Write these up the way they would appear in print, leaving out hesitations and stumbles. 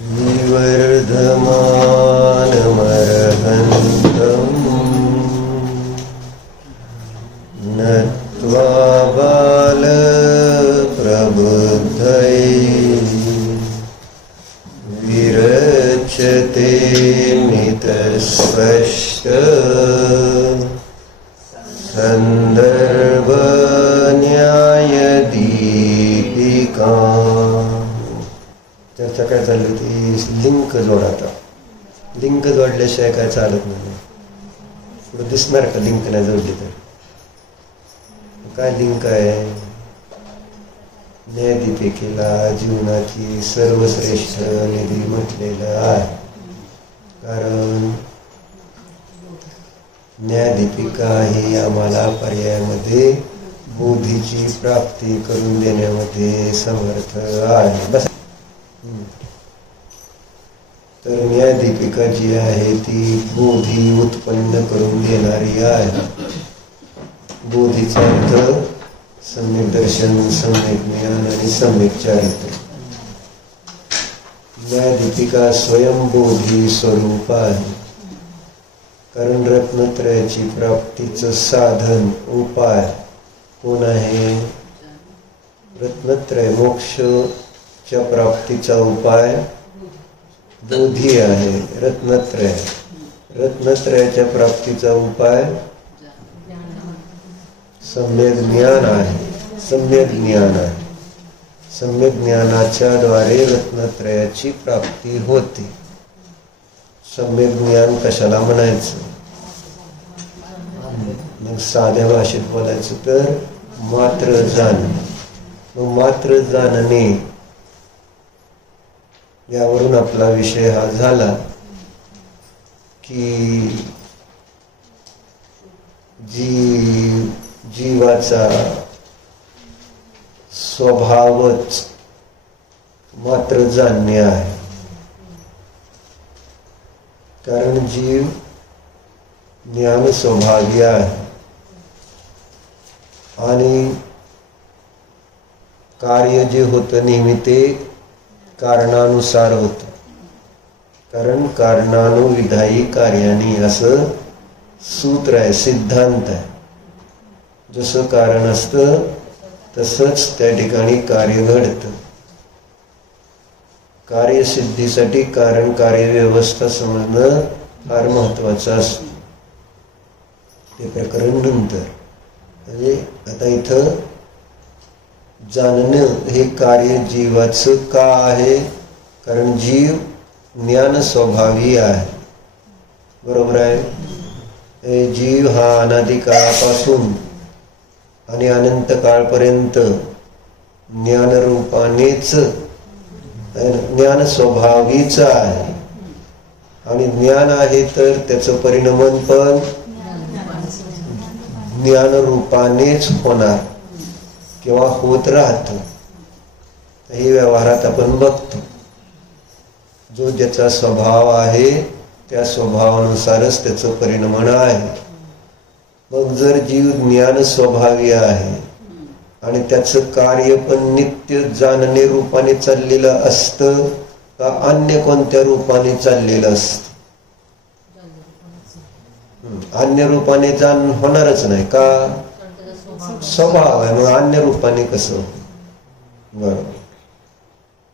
विवर्धमानमर्हन्तम् नत्वा बालप्रबुद्धैः विरच्यते मितस्पष्ट संदर्भन्यायदीपिका. चर्चा काय चालली होती? लिंक जोडाता. लिंक जोडल्याशिवाय काय चालत नाही. पुढे दिसणार का लिंक नाही जोडली तर? काय लिंक आहे? न्यायदीपिकेला जीवनाची सर्वश्रेष्ठ निधी म्हटलेलं आहे. कारण न्यायदीपिका ही आम्हाला पर्यायामध्ये बोधीची प्राप्ती करून देण्यामध्ये समर्थ आहे. बस. तर न्यायदीपिका जी आहे ती बोधी उत्पन्न करून देणारी आहे. बोधीचा अर्थ सम्यक दर्शन, सम्यक ज्ञान आणि सम्यक चारित्र्य. न्यायदीपिका स्वयंबोधी स्वरूप आहे. कारण रत्नत्रयाची प्राप्तीचं साधन, उपाय कोण आहे? रत्नत्रय मोक्षच्या प्राप्तीचा उपाय बोधी आहे. रत्नत्रयाच्या प्राप्तीचा उपाय सम्यक ज्ञान आहे. सम्यक ज्ञानाच्या द्वारे रत्नत्रयाची प्राप्ती होते. सम्यक ज्ञान कशाला म्हणायचं? मग साध्या भाषेत बोलायचं तर मात्र जाणणे. मग मात्र जाणणे यावरून आपला विषय हा झाला की जीवाचा स्वभावच मात्र जाणणे आहे. कारण जीव ज्ञान स्वभावी आहे आणि कार्य जे होतं नेहमी ते कारणानुसार होतं. कारण कारणानुविधायी कार्यानी असं सूत्र आहे, सिद्धांत आहे. जसं कारण असतं तसंच त्या ठिकाणी कार्य घडतं. कार्यसिद्धीसाठी कारण कार्यव्यवस्था समजणं फार महत्वाचं असतं. ते प्रकरण नंतर. म्हणजे आता इथं जाणणं हे कार्य जीवाचं का आहे? कारण जीव ज्ञान स्वभावी आहे. बरोबर आहे. जीव हा अनादी काळापासून आणि अनंत काळपर्यंत ज्ञानरूपानेच ज्ञान स्वभावीच आहे. आणि ज्ञान आहे तर त्याचं परिणमन पण ज्ञानरूपानेच होणार किंवा होत राहतं. हे व्यवहारात आपण बघतो. जो ज्याचा स्वभाव आहे त्या स्वभावानुसारच त्याचं परिणमन आहे. मग जर जीव ज्ञान स्वभावी आहे आणि त्याचं कार्य पण नित्य जाणणे रूपाने चाललेलं असतं का अन्य कोणत्या रूपाने चाललेलं असतं? अन्य रूपाने जाण होणारच नाही का? स्वभाव आहे. मग अन्य रूपाने कसं? बरोबर.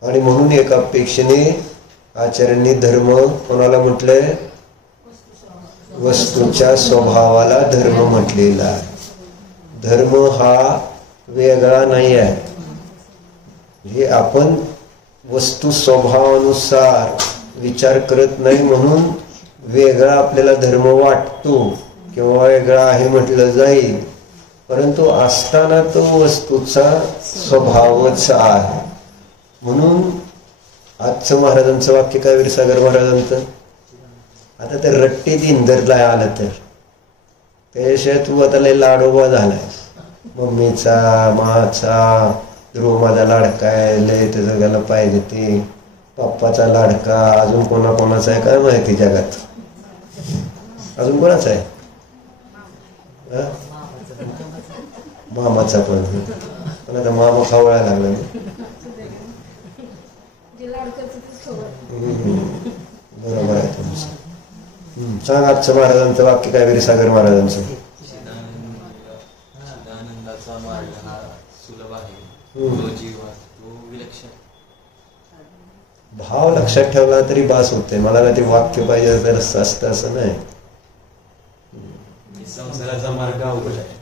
आणि म्हणून एका अपेक्षेने आचार्यांनी धर्म कोणाला म्हटलंय? वस्तूच्या स्वभावाला धर्म म्हटलेला आहे. धर्म हा वेगळा नाही आहे. हे आपण वस्तू स्वभावानुसार विचार करत नाही म्हणून वेगळा आपल्याला धर्म वाटतो किंवा वेगळा आहे म्हटलं जाईल. परंतु असताना तो वस्तूचा स्वभावच आहे. म्हणून आजचं महाराजांचं वाक्य काय? वीरसागर महाराजांचं, आता तर रट्टीत इंदरला आलं तर त्याशिवाय तू आता लय लाडोबा झालाय. मम्मीचा माचा ध्रुव माझा लाडका आहे, लय त्याचं गेलं पाहिजे ते. पप्पाचा लाडका अजून कोणाकोणाचा आहे काय माहिती जगात? अजून कोणाचा आहे? मामाचा पण आता मामा खावळायला लागला. बरोबर आहे तुमचं. सांग आजचं महाराजांचं वाक्य काय वेरी सागर महाराजांचं. आनंदाचा मार्ग हा सुलभ आहे, तो जीव तो विलक्षण. भाव लक्षात ठेवला तरी बास होते. मला काय ते वाक्य पाहिजे तर असतं असं नाही. संसाराचा मार्ग अवघड आहे,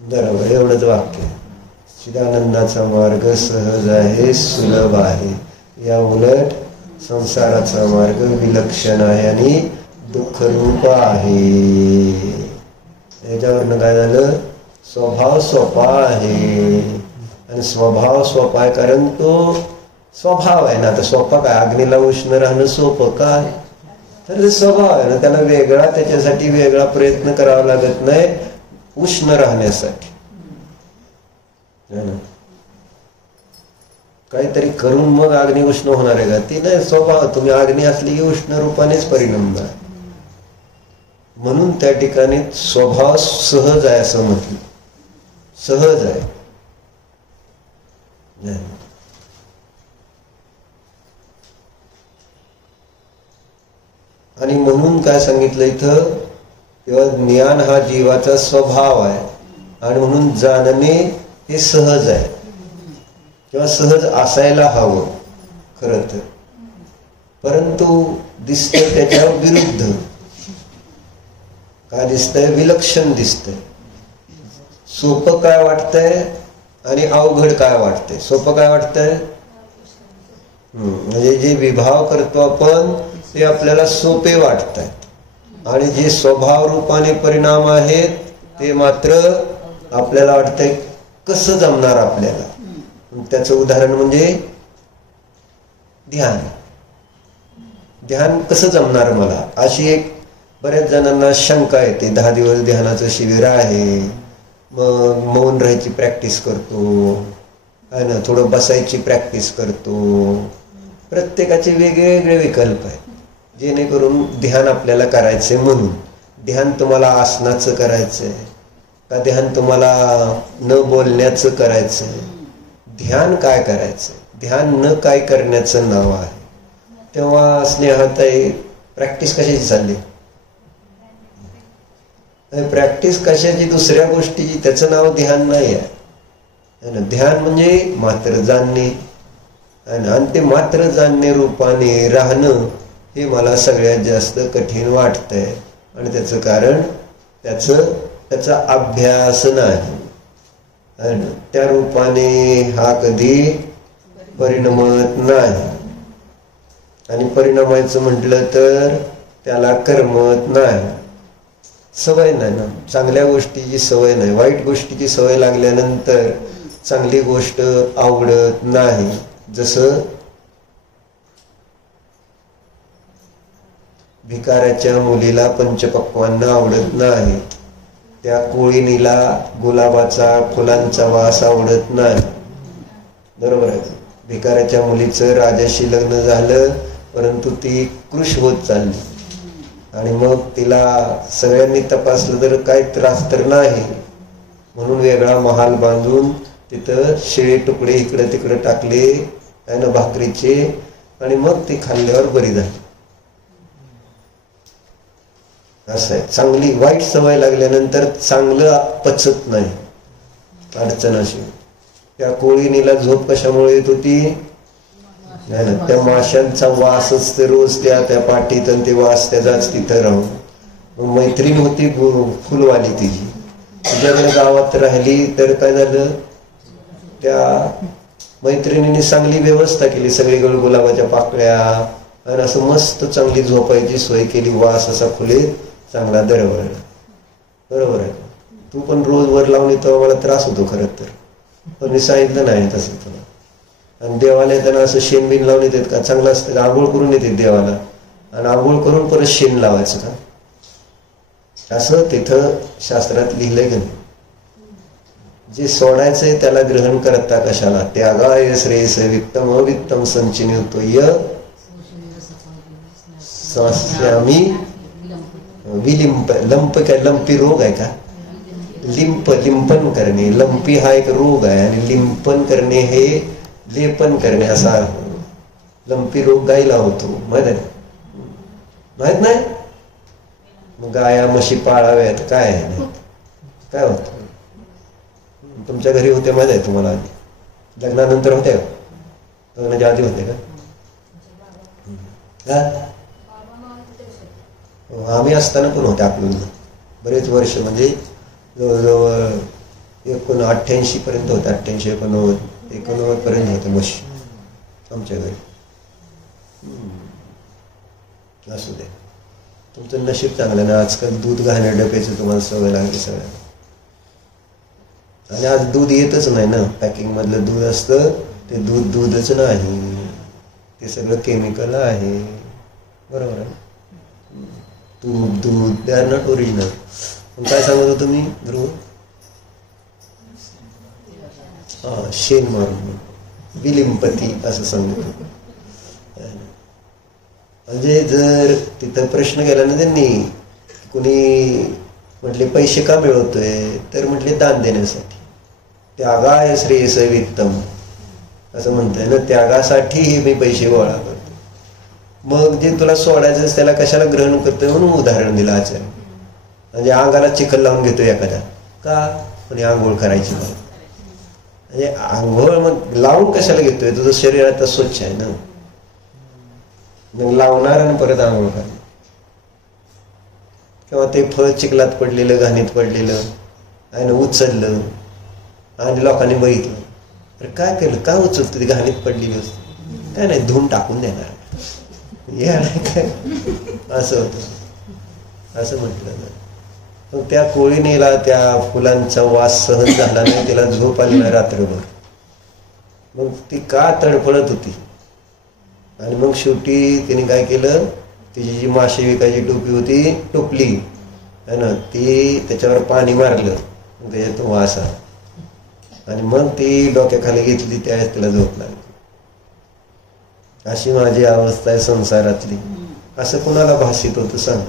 बरोबर एवढंच वाक्य. चिदानंदाचा मार्ग सहज आहे, सुलभ आहे. या उलट संसाराचा मार्ग विलक्षण आहे आणि दुःखरूप आहे. याच्यावरनं काय झालं, स्वभाव सोपा आहे. आणि स्वभाव सोपा आहे कारण तो स्वभाव आहे ना. आता सोपा काय, अग्नीला उष्ण राहणं सोपं काय, तर ते स्वभाव आहे ना. त्याला वेगळा, त्याच्यासाठी वेगळा प्रयत्न करावा लागत नाही उष्ण राहण्यासाठी. काहीतरी करून मग अग्नी उष्ण होणार आहे का, ती नाही. स्वभाव, तुम्ही अग्नी असली की उष्ण रूपानेच परिणमणार. म्हणून त्या ठिकाणी स्वभाव सहज आहे असं म्हटलं. सहज आहे. आणि म्हणून काय सांगितलं इथं, तेव्हा ज्ञान हा जीवाचा स्वभाव आहे आणि म्हणून जाणणे हे सहज आहे किंवा सहज असायला हवं खरं तर. परंतु दिसतंय त्याच्या विरुद्ध. काय दिसतंय, विलक्षण दिसतंय. सोपं काय वाटतंय आणि अवघड काय वाटतंय. सोपं काय वाटतंय, म्हणजे जे विभाव करतो आपण ते आपल्याला सोपे वाटतात आणि जे स्वभाव रूपाने परिणाम आहेत ते मात्र आपल्याला वाटतंय कसं जमणार आपल्याला. त्याचं उदाहरण म्हणजे ध्यान. ध्यान कसं जमणार मला, अशी एक बऱ्याच जणांना शंका येते. 10 दिवस ध्यानाचं शिबिर आहे, मग मौन राहायची प्रॅक्टिस करतो आहे ना, थोडं बसायची प्रॅक्टिस करतो. प्रत्येकाचे वेगवेगळे विकल्प आहेत. जेणेकरून ध्यान आपल्याला करायचंय. म्हणून ध्यान तुम्हाला आसनाचं करायचंय का, ध्यान तुम्हाला न बोलण्याचं करायचंय. ध्यान काय करायचं, ध्यान न काय करण्याचं नाव आहे. तेव्हा स्नेहाताई प्रॅक्टिस कशाची चालली, प्रॅक्टिस कशाची, दुसऱ्या गोष्टीची, त्याचं नाव ध्यान नाही आहे. ध्यान म्हणजे मात्र जाणणे आणि ते मात्र जाणणे रूपाने राहणं हे मला सगळ्यात जास्त कठीण वाटतंय. आणि त्याचं कारण त्याचा अभ्यास नाही. त्या रूपाने हा कधी परिणमत नाही. आणि परिणामायचं म्हटलं तर त्याला करमत नाही. सवय नाही ना, चांगल्या गोष्टीची सवय नाही. वाईट गोष्टीची सवय लागल्यानंतर चांगली गोष्ट आवडत नाही. जसं भिकाऱ्याच्या मुलीला पंचपक्वान्न आवडत नाही, त्या कोळीनीला गुलाबाचा फुलांचा वास आवडत नाही. बरोबर आहे. भिकाऱ्याच्या मुलीचं राजाशी लग्न झालं परंतु ती कृश होत चालली आणि मग तिला सगळ्यांनी तपासलं तर काही त्रास तर नाही म्हणून वेगळा महाल बांधून तिथं शिळे तुकडे इकडे तिकडे टाकले आहे ना भाकरीचे आणि मग ती खाल्ल्यावर बरी झाली. असं आहे. चांगली वाईट सवय लागल्यानंतर चांगलं पचत नाही. अडचण अशी. त्या कोळीनीला झोप कशामुळे येत होती, नाही ना, त्या माशांचा वासच ते रोज त्या पाठीत आणि ते वास त्याचाच तिथं राहून. मैत्रीण होती फुलवाली तिची, तिच्याकडे गावात राहिली तर काय झालं, त्या मैत्रिणीने चांगली व्यवस्था केली. सगळीकडे गुलाबाच्या पाकळ्या आणि असं मस्त चांगली झोपायची सोय केली. वास असा फुलेत चांगला दरवळला. बरोबर आहे. तू पण रोज वर लावून येतो, मला त्रास होतो खरं तर, पण मी सांगितलं नाही तसं तुला. आणि देवाला येताना असं शेण बिन लावून येतात का, चांगलं असतं का, आंघोळ करून येते देवाला आणि आंघोळ करून परत शेण लावायचं का, असं तिथं शास्त्रात लिहिलंय का नाही. जे सोडायचंय त्याला ग्रहण करता कशाला, त्यागाय श्रेयस वित्तम अवित्तम संचिन्युतो य स्वास्यामी विलिंप. लंप काय, लंपी रोग आहे का, लिंपन करणे. लंपी हा एक रोग आहे आणि लिंपन करणे हे लेपन करणे असा लंपी रोग गायीला होतो, माहित आहे? माहित नाही? मग गाया म्हशी पाळाव्यात, काय आहे, काय होत? तुमच्या घरी होते माहित आहे तुम्हाला? लग्नानंतर होते का? लग्नाच्या आधी होते का? आम्ही असताना पण होते आपल्याला बरेच वर्ष, म्हणजे जवळजवळ 88 पर्यंत होते. 88, 89 पर्यंत होते म्हशी आमच्या घरी. असू दे, तुमचं नशीब चांगलं ना. आजकाल दूध घालण्या डब्याचं तुम्हाला सवय लागली सगळ्यांना. आणि आज दूध येतच नाही ना. पॅकिंग मधलं दूध असतं ते दूधच नाही, ते सगळं केमिकल आहे. बरोबर आहे? दूध दे आर नॉट ओरिजिनल. काय सांगत होतो मी ध्रुव? शेण मारून विलिंपती असं सांगतो. म्हणजे जर तिथं प्रश्न केला ना त्यांनी, कुणी म्हटले पैसे का मिळवतोय, तर म्हटले दान देण्यासाठी. त्यागाय श्रेयस वित्तम असं म्हणतोय ना, त्यागासाठी मी पैसे गोळा करतो. मग जे तुला सोडायचं त्याला कशाला ग्रहण करतोय म्हणून उदाहरण दिलं आचार्य. म्हणजे अंगाला चिखल लावून घेतोय एखाद्या, का पण आंघोळ करायची नाही. म्हणजे आंघोळ मग लावून कशाला घेतोय? तुझं शरीर आता स्वच्छ आहे ना, मग लावणार आणि परत आंघोळ करणार. किंवा ते फळ चिखलात पडलेलं, घाणीत पडलेलं आहे ना, उचललं आणि लोकांनी बघितलं, अरे काय केलं, काय उचलतं? ती घाणीत पडलेली असते, काय नाही, धुवून टाकून देणार. काय असं होतं, असं म्हटलं ना. मग त्या कोळीनेला त्या फुलांचा वास सहन झाला नाही, तिला झोप आली नाही रात्रभर. मग ती का तडफडत होती. आणि मग शेवटी तिने काय केलं, तिची जी माशी विकायची टोपी होती, टोपली है ना, ती त्याच्यावर पाणी मारलं, त्याच्यात वास आला. आणि मग ती डोक्याखाली घेतली, त्यावेळेस तिला झोप लागली. अशी माझी अवस्था आहे संसारातली. असं कोणाला भासित होतं सांग?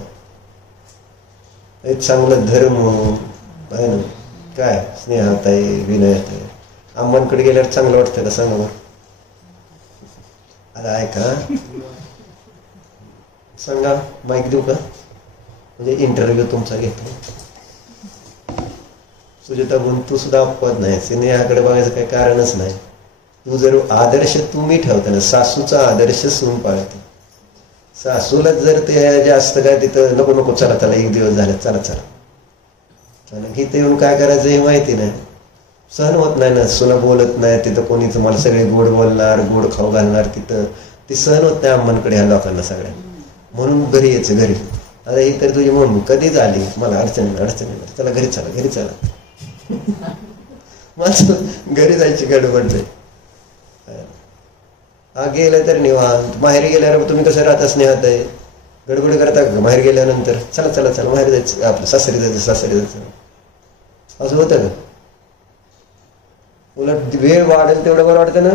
एक चांगलं धर्म आहे ना, काय स्नेहात आहे, विनयात आहे. अम्मांकडे गेल्यावर चांगलं वाटतं का सांगा बरं? अरे ऐका, सांगा, माईक देऊ का? म्हणजे इंटरव्ह्यू तुमचा घेतो. सुजाता बोल, तू सुद्धा अपवाद नाही. स्नेहाकडे बघायचं काही कारणच नाही. तू जर आदर्श तुम्ही ठेवता ना, सासूचा आदर्श सून पाळते. सासूला जर ते जास्त काय तिथं नको नको, चला चला, एक दिवस झाला, चला चला, इथे येऊन काय करायचं हे माहिती नाही. सहन होत नाही ना, सुना बोलत नाही तिथं, कोणीच मला सगळे गोड बोलणार, गोड खाऊ घालणार, तिथं ती सहन होत नाही अम्मांकडे ह्या लोकांना सगळ्यांना. म्हणून घरी यायचं. घरी आता ही तर तुझी मम्मी कधीच आली, मला अडचणी चला घरी, चला घरी चला. माझं घरी जायची गडबड नाही. गेलं तर निवांत. माहेरी गेल्यावर तुम्ही कसं राहता स्नेहात आहे, गडबड करता का? बाहेर गेल्यानंतर चला चला चला बाहेर जायचं, आपलं सासरी जायचं, असं होतं का? उलट वेळ वाढेल तेवढं बरं वाटतं ना,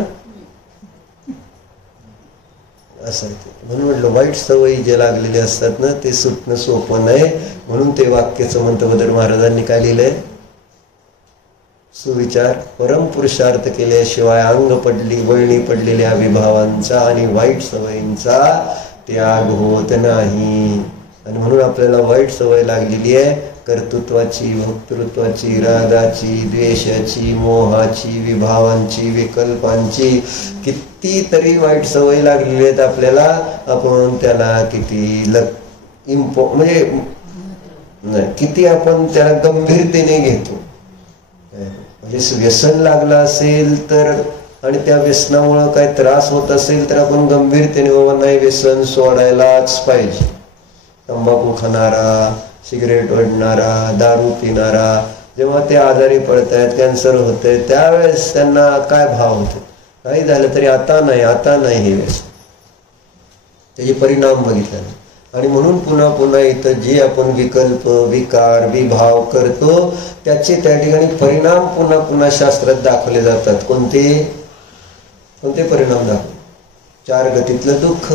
असं आहे. म्हणून म्हटलं वाईट सवयी जे लागलेले असतात ना, ते सुटणं सोपं नाही. म्हणून ते वाक्याचं म्हणतं बदर महाराजांनी काय लिहिलंय, सुविचार परमपुरुषार्थ केल्याशिवाय वळणी पडलेल्या विभावांचा आणि वाईट सवयींचा त्याग होत नाही. आणि म्हणून आपल्याला वाईट सवय लागलेली आहे, कर्तृत्वाची, भोक्तृत्वाची, रागाची, द्वेषाची, मोहाची, विभावांची, विकल्पांची कितीतरी वाईट सवय लागलेली आहेत आपल्याला. आपण त्याला किती म्हणजे किती आपण त्याला गंभीरतेने घेतो. म्हणजे व्यसन लागलं असेल तर, आणि त्या व्यसनामुळे काही त्रास होत असेल तर आपण गंभीरतेने, बाबा नाही, व्यसन सोडायलाच पाहिजे. तंबाखू खाणारा, सिगरेट ओढणारा, दारू पिणारा जेव्हा ते आजारी पडतायत, कॅन्सर होतंय, त्यावेळेस त्यांना काय भाव होतो, काही झालं तरी आता नाही हे व्यसन, त्याचे परिणाम बघितले. आणि म्हणून पुन्हा पुन्हा इथं जे आपण विकल्प, विकार, विभाव करतो त्याचे त्या ठिकाणी परिणाम पुन्हा पुन्हा शास्त्रात दाखवले जातात. कोणते परिणाम दाखव? 4 गतीतलं दुःख.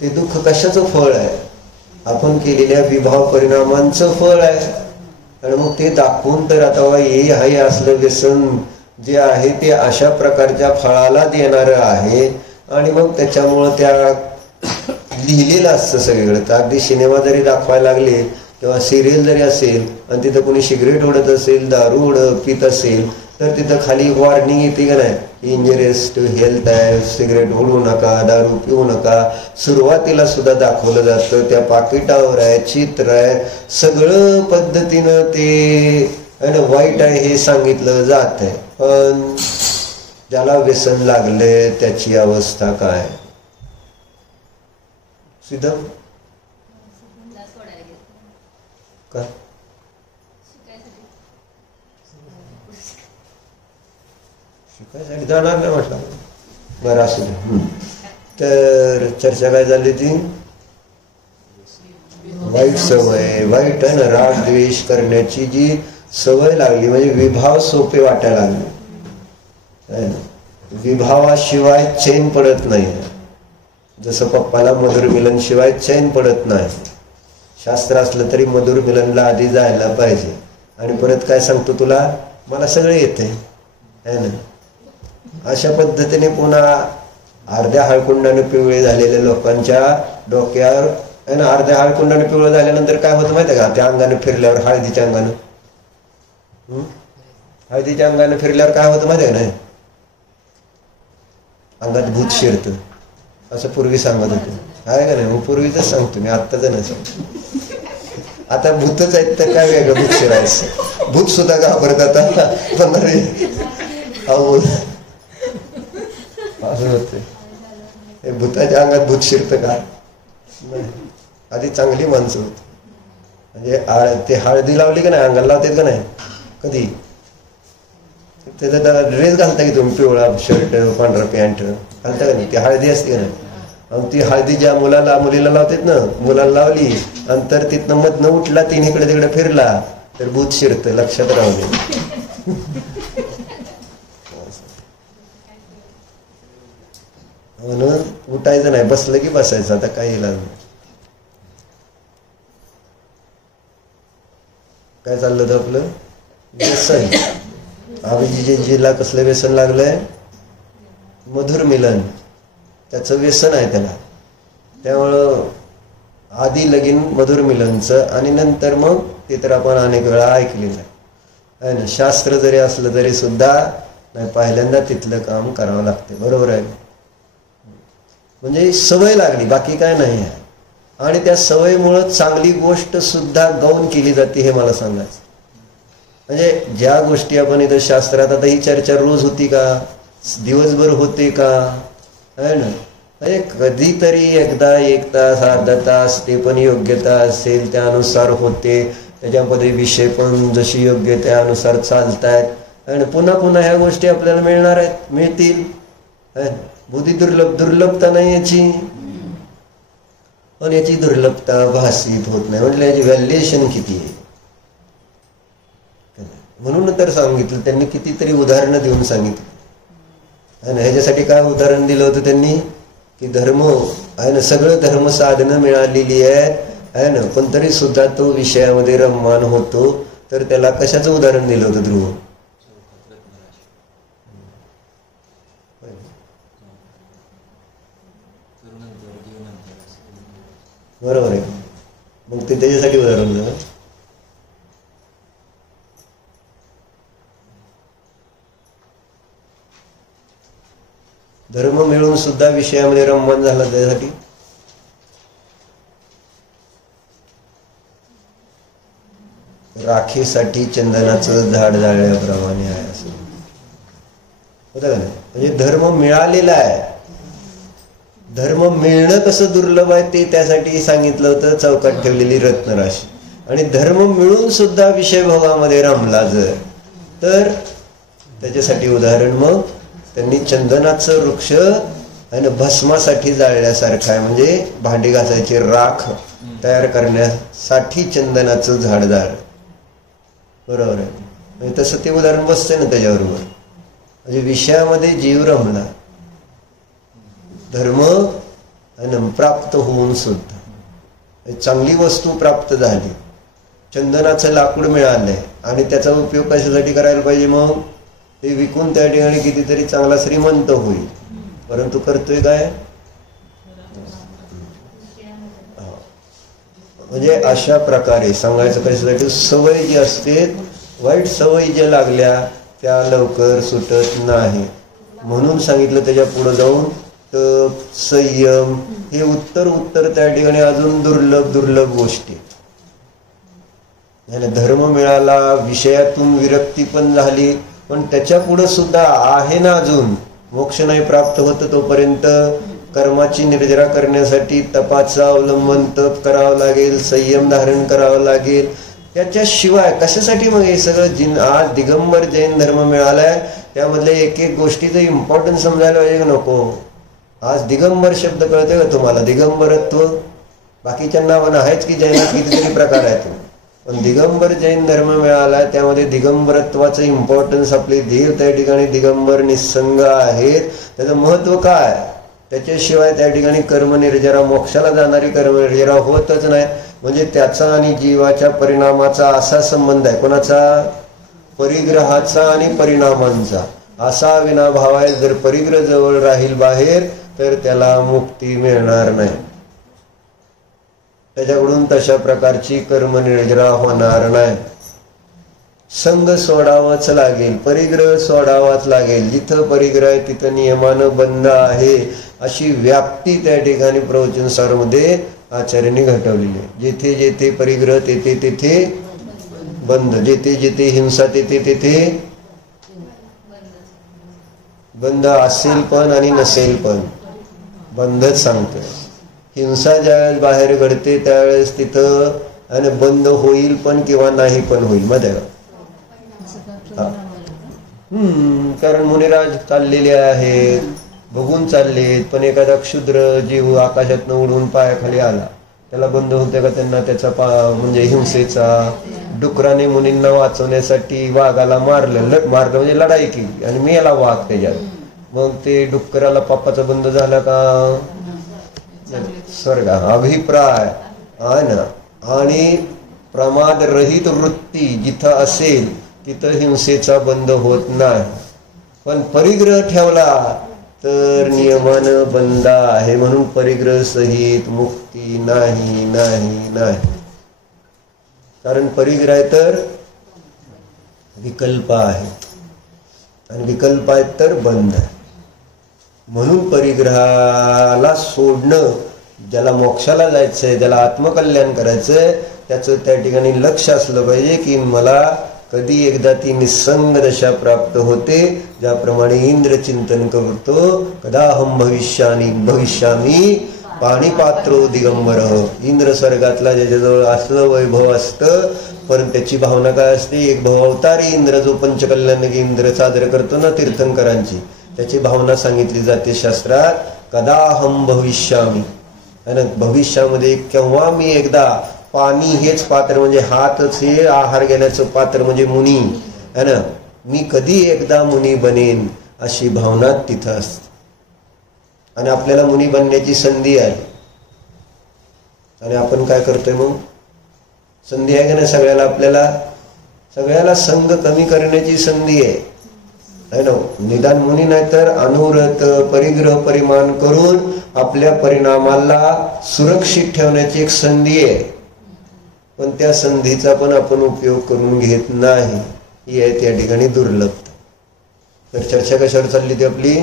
ते दुःख कशाचं फळ आहे? आपण केलेल्या विभाव परिणामांचं फळ आहे. आणि मग ते दाखवून तर आता हे असलं व्यसन जे आहे ते अशा प्रकारच्या फळाला देणारं आहे. आणि मग त्याच्यामुळं त्या लिहिलेलं असतं सगळीकडे. तर अगदी सिनेमा जरी दाखवायला लागले किंवा सिरियल जरी असेल आणि तिथं कोणी सिगरेट ओढत असेल, दारू पित असेल, तर तिथं खाली वॉर्निंग येते का नाही, इंजुरियस टू हेल्थ आहे, सिगरेट ओढू नका, दारू पिऊ नका. सुरुवातीला सुद्धा दाखवलं जातं, त्या पाकिटावर आहे, चित्र आहे, सगळं पद्धतीनं ते वाईट आहे हे सांगितलं जात आहे. पण ज्याला व्यसन लागले त्याची अवस्था काय? सिद्ध का शिकायसाठी जाणार नाही म्हटलं. बरं असू दे. तर चर्चा काय झाली ती? वाईट सवय, वाईट आहे ना, राग द्वेष करण्याची जी सवय लागली, म्हणजे विभाव सोपे वाटायला लागले. विभावाशिवाय चैन पडत नाही. जसं पप्पाला मधुर मिलन शिवाय चैन पडत नाही. शास्त्र असलं तरी मधुर मिलनला आधी जायला पाहिजे. आणि परत काय सांगतो तुला, मला सगळे येते है ना. अशा पद्धतीने पुन्हा अर्ध्या हळकुंडाने पिवळे झालेल्या लोकांच्या डोक्यावर है ना, अर्ध्या हळकुंडाने पिवळं झाल्यानंतर काय होतं माहिती आहे का? त्या अंगाने फिरल्यावर, हळदीच्या अंगानं, हळदीच्या अंगाने फिरल्यावर काय होतं माहिती आहे का? नाही, अंगात भूत शिरतं असं पूर्वी सांगत होते. आहे का नाही? मग पूर्वीच सांगतो मी, आत्ताच नाही सांगतो. आता भूतच आहेत तर काय वेगळं भूत शिरायचं. भूत सुद्धा घाबरत आता. पण असं होते. हे भूताच्या अंगात भूत शिरतं का? नाही. आधी चांगली माणसं होती. म्हणजे ते हळदी लावली का नाही, अंगाला लावतात का नाही कधी? त्याचा ड्रेस घालता की तुम्ही, पिवळा शर्ट पांढरा पॅन्ट घालता का नाही? ती हळदी असते का नाही? आणि ती हळदी ज्या मुलीला लावतात ना, मुलाला लावली आणि तर तिथनं मधनं उठला, तीन इकडे तिकडे फिरला तर भूत शिरतं. लक्षात राहू. म्हणून उठायचं नाही, बसलं की बसायचं. आता काय इलाज नाही. काय चाललं होतं आपलं? व्यसन. जिला कसलं व्यसन लागलंय? मधुर मिलन. त्याचं व्यसन आहे त्याला. त्यामुळं आधी लगीन मधुर मिलनचं, आणि नंतर मग ते तर आपण अनेक वेळा ऐकलेलं आहे ना. शास्त्र जरी असलं तरी सुद्धा नाही, पहिल्यांदा तिथलं काम करावं लागते. बरोबर आहे? म्हणजे सवय लागली, बाकी काय नाही आहे. आणि त्या सवयीमुळं चांगली गोष्ट सुद्धा गौण केली जाते, हे मला सांगायचं. म्हणजे ज्या गोष्टी आपण इथं शास्त्रात, आता ही चर्चा रोज होती का? दिवसभर होते का? है ना. म्हणजे कधीतरी एकदा, एक तास, अर्धा तास, ते पण योग्यता असेल त्यानुसार होते. त्याच्यामध्ये विषय पण जशी योग्य त्यानुसार चालतायत. आणि पुन्हा पुन्हा ह्या गोष्टी आपल्याला मिळणार आहेत, मिळतील. बुद्धी दुर्लभता नाही याची, पण याची दुर्लभता भासित होत नाही. म्हणजे याची व्हॅल्युएशन किती आहे. म्हणून तर सांगितलं त्यांनी, कितीतरी उदाहरणं देऊन सांगितलं. आणि ह्याच्यासाठी काय उदाहरण दिलं होतं त्यांनी? की धर्म आहे ना, सगळं धर्म साधनं मिळालेली आहे ना, पण तरी सुद्धा तो विषयामध्ये रममान होतो. तर त्याला कशाचं उदाहरण दिलं होतं ध्रुव? बरोबर आहे. मग ते त्याच्यासाठी उदाहरण दिलं. धर्म मिळून सुद्धा विषयामध्ये रममान झाला, त्यासाठी राखीसाठी चंदनाचं झाड जाळल्याप्रमाणे आहे असं होतं का नाही? म्हणजे धर्म मिळालेला आहे. धर्म मिळणं कसं दुर्लभ आहे ते त्यासाठी सांगितलं होतं, चौकात ठेवलेली रत्नराशी. आणि धर्म मिळून सुद्धा विषयभोगामध्ये रमला जर, तर त्याच्यासाठी उदाहरण मग त्यांनी चंदनाचं वृक्ष आणि भस्मासाठी जाळल्यासारखं आहे. म्हणजे भांडी घासायची राख तयार करण्यासाठी चंदनाचं झाड जाळ. बरोबर आहे. म्हणजे तसं ते उदाहरण बसतंय ना त्याच्याबरोबर. म्हणजे विषयामध्ये जीव रमला, धर्म प्राप्त होऊन सुद्धा चांगली वस्तू प्राप्त झाली, चंदनाचं लाकूड मिळालंय, आणि त्याचा उपयोग कशासाठी करायला पाहिजे? मग ते विकून त्या ठिकाणी कितीतरी चांगला श्रीमंत होईल, परंतु करतोय काय? म्हणजे अशा प्रकारे सांगायचं कशासाठी, सवय जी असते, वाईट सवयी ज्या लागल्या त्या लवकर सुटत नाही. म्हणून सांगितलं त्याच्या पुढे जाऊन तप, संयम हे उत्तर त्या ठिकाणी अजून दुर्लभ गोष्टी. धर्म मिळाला, विषयातून विरक्ती पण झाली, पण त्याच्या पुढे सुद्धा आहे ना, अजून मोक्ष नाही प्राप्त होत तोपर्यंत कर्माची निर्जरा करण्यासाठी तपाचा अवलंबन, तप करावं लागेल, संयम धारण करावं लागेल. त्याच्याशिवाय कशासाठी मग हे सगळं? आज दिगंबर जैन धर्म मिळालाय, त्यामधले एक एक गोष्टीचं इम्पॉर्टन्स समजायला पाहिजे नको? आज दिगंबर शब्द कळतोय का तुम्हाला? दिगंबरत्व बाकीच्या नावानं आहेच की जैनात कितीतरी प्रकार आहेत, पण दिगंबर जैन धर्म मिळाला, त्यामध्ये दिगंबरत्वाचं इम्पॉर्टन्स, आपले देव त्या ठिकाणी दिगंबर निसंग आहेत, त्याचं महत्व काय? त्याच्याशिवाय त्या ठिकाणी कर्मनिर्जरा, मोक्षाला जाणारी कर्मनिर्जरा होतच नाही. म्हणजे त्याचा आणि जीवाच्या परिणामाचा असा संबंध आहे. कोणाचा? परिग्रहाचा आणि परिणामांचा. असा विनाभाव आहे. जर परिग्रह जवळ राहील बाहेर तर त्याला मुक्ती मिळणार नाही. त्याच्याकडून तशा प्रकारची कर्मनिर्जरा होणार नाही. संघ सोडावाच लागेल, परिग्रह सोडावाच लागेल. जिथं परिग्रह आहे तिथं नियमानं बंद आहे, अशी व्याप्ती त्या ठिकाणी प्रवचन सारमध्ये आचार्यांनी घटवलेली आहे. जेथे जेथे परिग्रह तेथे तेथे बंद, जेथे जेथे हिंसा तेथे तेथे बंद असेल पण आणि नसेल पण बंदच सांगतोय. हिंसा ज्यावेळेस बाहेर घडते त्यावेळेस तिथं आणि बंद होईल पण किंवा नाही पण होईल, मध्ये कारण मुनिराज चाललेले आहेत, बघून चाललेत, पण एखादा क्षुद्र जीव आकाशात उडून पायाखाली आला, त्याला बंद होते का? त्यांना त्याचा म्हणजे हिंसेचा, डुकराने मुनींना वाचवण्यासाठी वाघाला मारलं म्हणजे लढाई केली आणि मेला वाघ त्याच्यात, मग ते डुक्कराला पापाचा बंद झाला का? स्वर्ग अभिप्राय आहे ना. आणि प्रमाद रहित वृत्ती जिथं असेल तिथं हिंसेचा बंद होत नाही. पण परिग्रह ठेवला तर नियमानं बंद आहे, म्हणून परिग्रह सहित मुक्ती नाही नाही नाही. कारण परिग्रह तर विकल्प आहे आणि विकल्प आहेत तर बंद आहे. म्हणून परिग्रहाला सोडणं, ज्याला मोक्षाला जायचंय, ज्याला आत्मकल्याण करायचंय, त्याचं त्या ठिकाणी लक्ष असलं पाहिजे की मला कधी एकदा ती निसंग दशा प्राप्त होते, ज्याप्रमाणे इंद्र चिंतन करतो, कदाहम भविष्यामी पाणीपात्रो दिगंबर. इंद्र स्वर्गातला ज्याच्याजवळ असलं वैभव असतं, पण त्याची भावना काय असते? एक भवअवतारी इंद्र जो पंचकल्याण इंद्र सादर करतो ना तीर्थंकरांची, त्याची भावना सांगितली जाते शास्त्रात, कदाहम भविष्यामी. भविष्यामध्ये केव्हा मी एकदा, पाणी हेच पात्र म्हणजे हातच हे आहार घेण्याचं पात्र म्हणजे मुनी है ना, मी कधी एकदा मुनी बनेन अशी भावना तिथं असते. आणि आपल्याला मुनी बनण्याची संधी आहे आणि आपण काय करतोय? मग संधी आहे का नाही सगळ्याला? आपल्याला सगळ्याला संघ कमी करण्याची संधी आहे ना. निदान मुनी नाही तर अनुव्रत परिग्रह परिमान करून आपल्या परिणामाला सुरक्षित ठेवण्याची एक संधी आहे, पण त्या संधीचा पण आपण उपयोग करून घेत नाही. ही आहे त्या ठिकाणी दुर्लभता. तर चर्चा कशावर चालली ती आपली?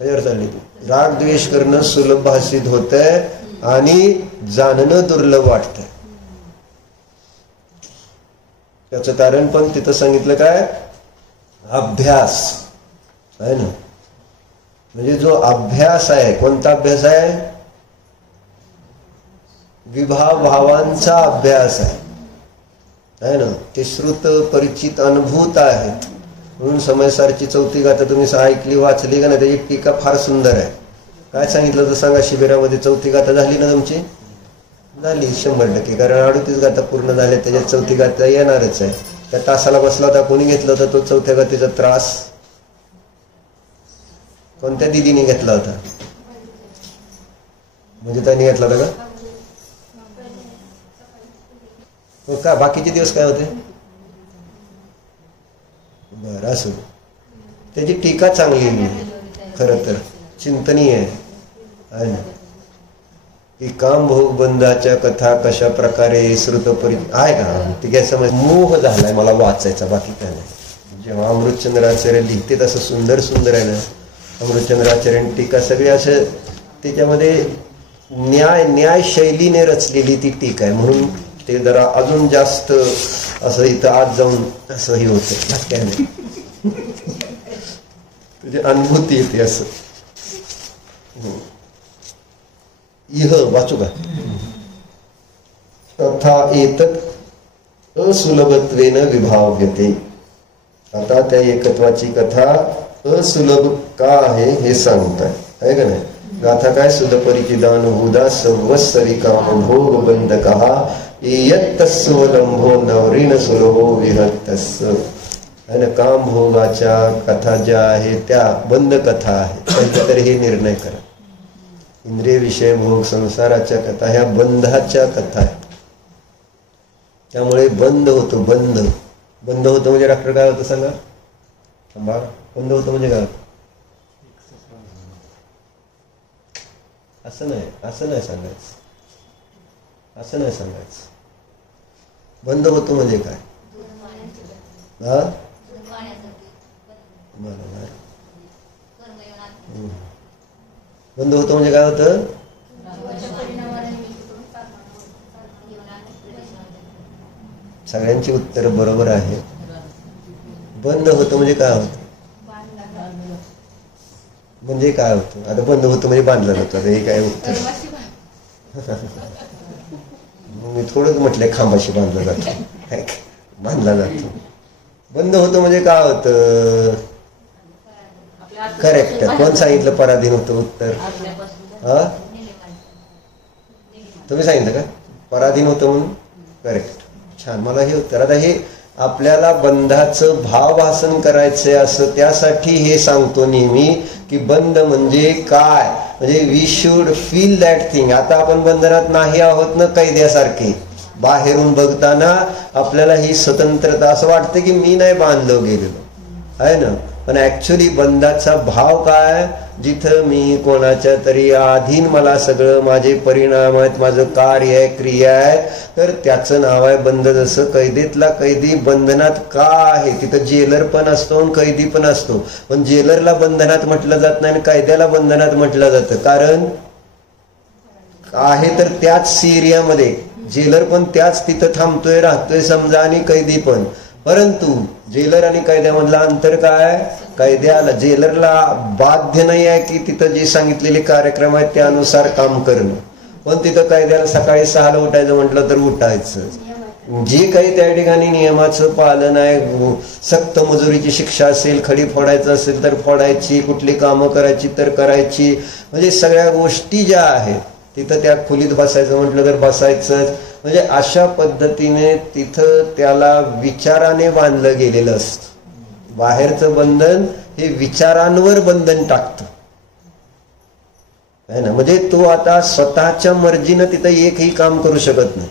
कशावर चालली ती? राग द्वेष करणं सुलभ भासित होत आहे आणि जाणणं दुर्लभ वाटतंय. त्याचं कारण पण तिथं सांगितलं काय? अभ्यास आहे ना. म्हणजे जो अभ्यास आहे, कोणता अभ्यास आहे? विभाव भावांचा अभ्यास आहे ना. ते श्रुत परिचित अनुभूत आहे. म्हणून समयसारची चौथी गाथा तुम्ही ऐकली वाचली का नाही? त्याची टीका फार सुंदर आहे. काय सांगितलं तर सांगा? शिबिरामध्ये चौथी गाथा झाली ना तुमची? झाली 100%, कारण 38 गाथा पूर्ण झाल्या, त्याच्यात चौथी गाथा येणारच आहे. त्या तासाला बसला होता, कोणी घेतला होता तो चौथ्या गाथेचा त्रास? कोणत्या दिदीने घेतला होता? म्हणजे त्यांनी घेतला होता का? बाकीचे दिवस काय होते? बरं असं त्याची टीका चांगली आहे खरं तर चिंतनीय आहे ना की काम भोग बंधाच्या कथा कशा प्रकारे श्रुतपरी आहे का ते काय समज मोह झालाय मला वाचायचा बाकी काय नाही जेव्हा अमृतचंद्राचार्य लिहिते तसं सुंदर सुंदर आहे ना अमृतचंद्राचार्य टीका सगळी असं त्याच्यामध्ये न्याय शैलीने रचलेली ती टीका आहे म्हणून ते जरा अजून जास्त असं इथं आत जाऊन असं हे होतं काय नाही तुझी अनुभूती येते असं इह वाचू का तथा एतत् असुलभत्वेन विभाव्यते आता त्या एकत्वाची कथा असुलभ का आहे हे सांगताय आहे का नाही गाथा काय सुदपरिचिदानुभूदा सर्वस्वी काम भोग बंधकः यत्तस्वलंभो नवरीन सुलभो विहत्तस्य आणि काम भोगाच्या कथा ज्या आहे त्या बंद कथा आहे तर हे निर्णय करा इंद्रिय विषय भोग संसाराच्या कथा ह्या बंधाच्या कथा आहेत त्यामुळे बंद होतो बंद म्हणजे डॉक्टर काय होतं सांगा थांबा बंद होतं म्हणजे काय असं नाही सांगायचं बंद होतो म्हणजे काय हा बंद होतं म्हणजे काय होतं सगळ्यांची उत्तर बरोबर आहे बंद होतं म्हणजे काय होतं म्हणजे काय होतं आता बंद होतं म्हणजे बांधलं जातं हे काय उत्तर मी थोडंच म्हटलंय खांबाशी बांधलं जातं बांधला जातो बंद होतं म्हणजे काय होतं करेक्ट कोण सांगितलं पराधीन होतं उत्तर हा तुम्ही सांगितलं का पराधीन होतं म्हणून करेक्ट छान मला हे उत्तर आता हे आपल्याला बंधाचं भावभासन करायचंय असं त्यासाठी हे सांगतो नेहमी की बंद म्हणजे काय म्हणजे we should feel that thing आता आपण बंधनात नाही आहोत ना कैद्यासारखे बाहेरून बघताना आपल्याला ही स्वतंत्रता असं वाटतं की मी नाही बांधलो गेलेलो आहे ना पण ऍक्च्युली बंधाचा भाव काय जिथं मी कोणाच्या तरी अधीन मला सगळं माझे परिणाम आहेत माझं कार्य आहे क्रिया आहे तर त्याचं नाव आहे बंध जसं कैदेतला कैदी बंधनात का आहे तिथं जेलर पण असतो आणि कैदी पण असतो पण जेलरला बंधनात म्हटलं जात नाही आणि कैद्याला बंधनात म्हटलं जातं कारण आहे तर त्याच सिरियामध्ये जेलर पण त्याच तिथं थांबतोय राहतोय समजा आणि कैदी पण परंतु जेलर आणि कैद्यामधला अंतर काय कैद्याला जेलरला बाध्य नाही आहे की तिथं जे सांगितलेले कार्यक्रम आहेत त्यानुसार काम करणं पण तिथं कैद्याला सकाळी 6ला उठायचं म्हटलं तर उठायचं जे काही त्या ठिकाणी नियमाचं पालन आहे सक्त मजुरीची शिक्षा असेल खडी फोडायचं असेल तर फोडायची कुठली कामं करायची तर करायची म्हणजे सगळ्या गोष्टी ज्या आहेत तिथं त्या खोलीत बसायचं म्हटलं तर बसायचंच म्हणजे अशा पद्धतीने तिथं त्याला विचाराने बांधलं गेलेलं असतं बाहेरचं बंधन हे विचारांवर बंधन टाकतं है ना म्हणजे तो आता स्वतःच्या मर्जीनं तिथं एकही काम करू शकत नाही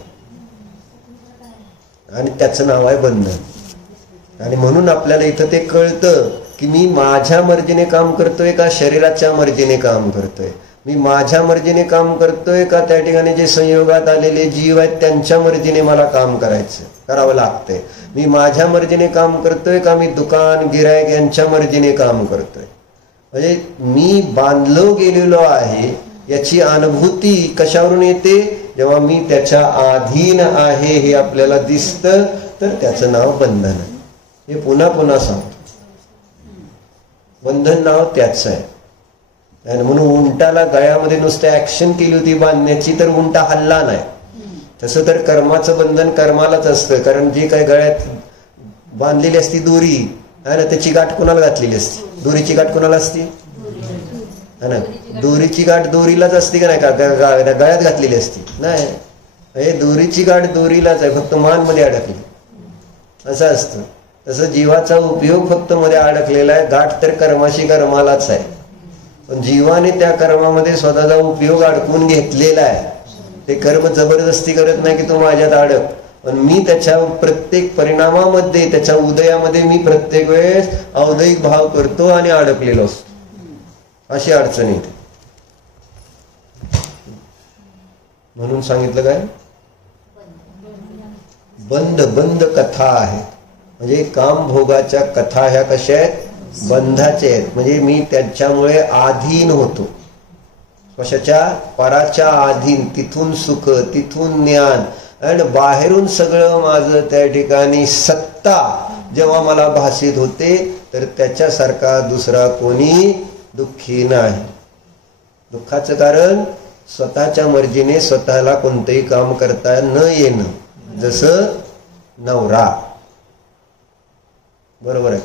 आणि त्याचं नाव आहे बंधन आणि म्हणून आपल्याला इथं ते कळतं की मी माझ्या मर्जीने काम करतोय का शरीराच्या मर्जीने काम करतोय मी माझ्या मर्जीने काम करतोय का त्या ठिकाणी जे संयोगात आलेले जीव आहेत त्यांच्या मर्जीने मला काम करावं लागतंय मी माझ्या मर्जीने काम करतोय का मी दुकान गिरायक यांच्या मर्जीने काम करतोय म्हणजे मी बांधलो गेलेलो आहे याची अनुभूती कशावरून येते जेव्हा मी त्याच्या अधीन आहे हे आपल्याला दिसतं तर त्याचं नाव बंधन आहे हे पुन्हा पुन्हा सांगतो बंधन नाव त्याचं आहे आणि म्हणून उंटाला गळ्यामध्ये नुसतं ऍक्शन केली होती बांधण्याची तर उंटा हल्ला नाही तसं तर कर्माचं बंधन कर्मालाच असतं कारण जी काही गळ्यात बांधलेली असती दोरी है ना त्याची गाठ कोणाला घातलेली असती दोरीची गाठ कोणाला असती है ना दोरीची गाठ दोरीलाच असते का नाही का गळ्यात घातलेली असती नाही हे दोरीची गाठ दोरीलाच आहे फक्त मान मध्ये अडकली असं असतं तसं जीवाचा उपयोग फक्त मध्ये अडकलेला आहे गाठ तर कर्माशी कर्मालाच आहे पण जीवाने त्या कर्मामध्ये स्वतःचा उपयोग अडकून घेतलेला आहे ते कर्म जबरदस्ती करत नाही की तू माझ्यात अडक पण मी त्याच्या प्रत्येक परिणामामध्ये, त्याच्या उदयामध्ये मी प्रत्येक वेळेस औदयिक भाव करतो आणि अडकलेलो असतो. अशी अडचण येते. म्हणून सांगितलं काय, बंध बंध कथा आहेत. म्हणजे काम भोगाच्या कथा ह्या कशा आहेत, बंधाचे आहेत. म्हणजे मी त्याच्यामुळे आधीन होतो. कशाच्या, पराच्या आधीन. तिथून सुख, तिथून ज्ञान, आणि बाहेरून सगळं माझं त्या ठिकाणी सत्ता जेव्हा मला भासित होते, तर त्याच्यासारखा दुसरा कोणी दुःखी नाही. दुःखाचं कारण स्वतःच्या मर्जीने स्वतःला कोणतंही काम करता न येणं. जसं नवरा, बरोबर आहे.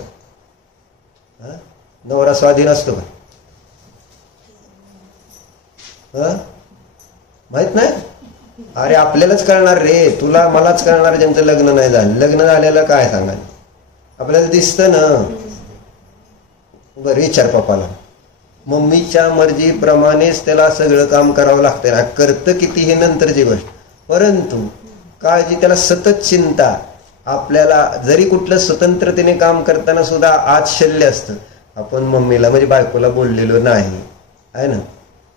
नवरा स्वाधीन असतो का, माहित नाही. अरे आपल्यालाच कळणार रे, तुला मलाच कळणार ज्यांचं लग्न नाही झालं. लग्न झालेलं काय सांगा, आपल्याला दिसतं ना. बरं विचार पप्पाला, मम्मीच्या मर्जीप्रमाणेच त्याला सगळं काम करावं लागतं ना. करतं किती हे नंतरची गोष्ट, परंतु काळजी त्याला सतत चिंता. आपल्याला जरी कुठलं स्वतंत्रतेने काम करताना सुद्धा आज शल्य असतं. आपण मम्मीला म्हणजे बायकोला बोललेलो नाही आहे ना.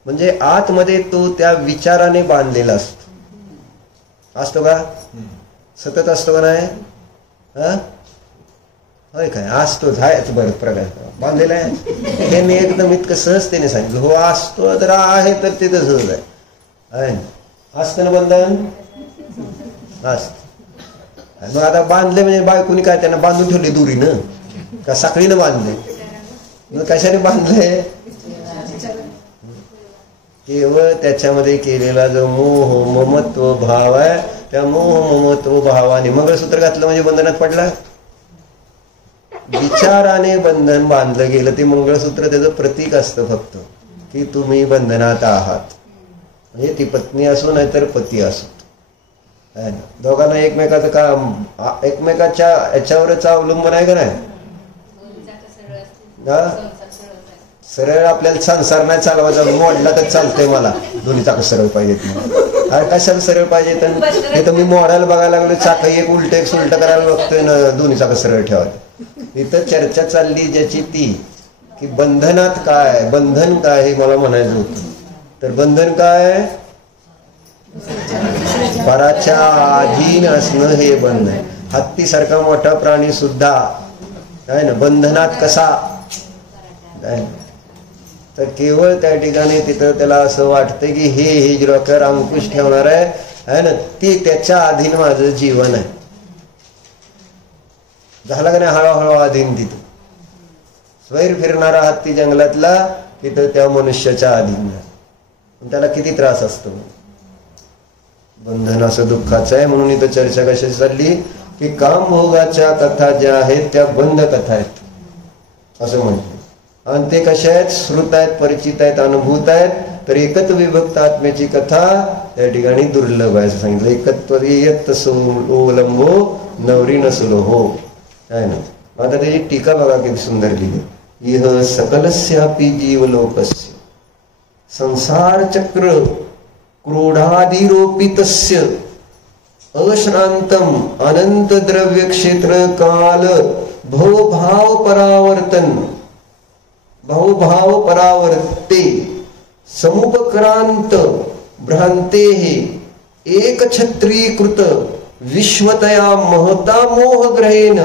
म्हणजे आतमध्ये तो त्या विचाराने बांधलेला असतो का, सतत असतो का नाही. होय काय, असतो जायच. बरं प्रकार बांधलेला आहे. त्यांनी एकदम इतकं सहजतेने सांगितलं. हो असतो तर आहे, तर ते तसंच आहे. असतं ना बंधन, असत. मग आता बांधले म्हणजे बायकोनी काय त्यांना बांधून ठेवले दुरीनं का साखळीनं बांधले, मग कशाने बांधले. केवळ त्याच्यामध्ये केलेला जो मोह ममत्व भाव आहे, त्या मोह ममत्व भावाने मंगळसूत्र घातलं म्हणजे बंधनात पडला. विचाराने बंधन बांधलं गेलं. ते मंगळसूत्र त्याचं प्रतीक असतं फक्त, की तुम्ही बंधनात आहात. म्हणजे ती पत्नी असो नाहीतर पती असो, दोघांना एकमेकाचं काम, एकमेकाच्या याच्यावरच अवलंबन आहे का नाही. सरळ आपल्याला संसार नाही चालवायचा, मोडला तर चालतंय. मला दोन्ही चाक सरळ पाहिजेत. अरे कशाला सरळ पाहिजे, तर मी मोडायला बघायला लागलो, चाक एक उलट एक सुलट करायला बघतोय ना, दोन्ही चाक सरळ ठेवायचं. इथं चर्चा चालली ज्याची ती, की बंधनात काय, बंधन काय हे मला म्हणायचं होतं. तर बंधन काय, पराच्या अधीन असणं हे बंधन. हत्तीसारखा मोठा प्राणी सुद्धा आहे ना बंधनात कसा, तर केवळ त्या ठिकाणी तिथं त्याला असं वाटतं की हे डोक्यावर अंकुश ठेवणार आहे ना, ती त्याच्या अधीन माझं जीवन आहे. झाला का नाही हळूहळू अधीन. तिथं स्वैर फिरणारा हत्ती जंगलातला, तिथं त्या मनुष्याच्या अधीन. त्याला किती त्रास असतो. बंधन असं दुःखाचं आहे. म्हणून इथं चर्चा कशी चालली, की कामभोगाच्या कथा ज्या आहेत त्या बंध कथा आहेत असं म्हटलं. आणि ते कशा आहेत, श्रुत आहेत, परिचित आहेत, अनुभूत आहेत. तर एकत्व विभक्त आत्म्याची कथा त्या ठिकाणी दुर्लभ आहे असं सांगितलं. एकत्व येत सोलंबो नवरी नसलो हो, आहे ना. आता त्याची टीका बघा किती सुंदर लिहिली. इह सकलस्यापि जीवलोकस्य संसार चक्र क्रोधादिरोपितस्य अश्रांतम अनंत द्रव्य क्षेत्र काल भवभाव परावर्तन भवभाव परावर्ते समुपक्रांत भ्रांतेः एकछत्रीकृत विश्वतया महता मोहग्रहेण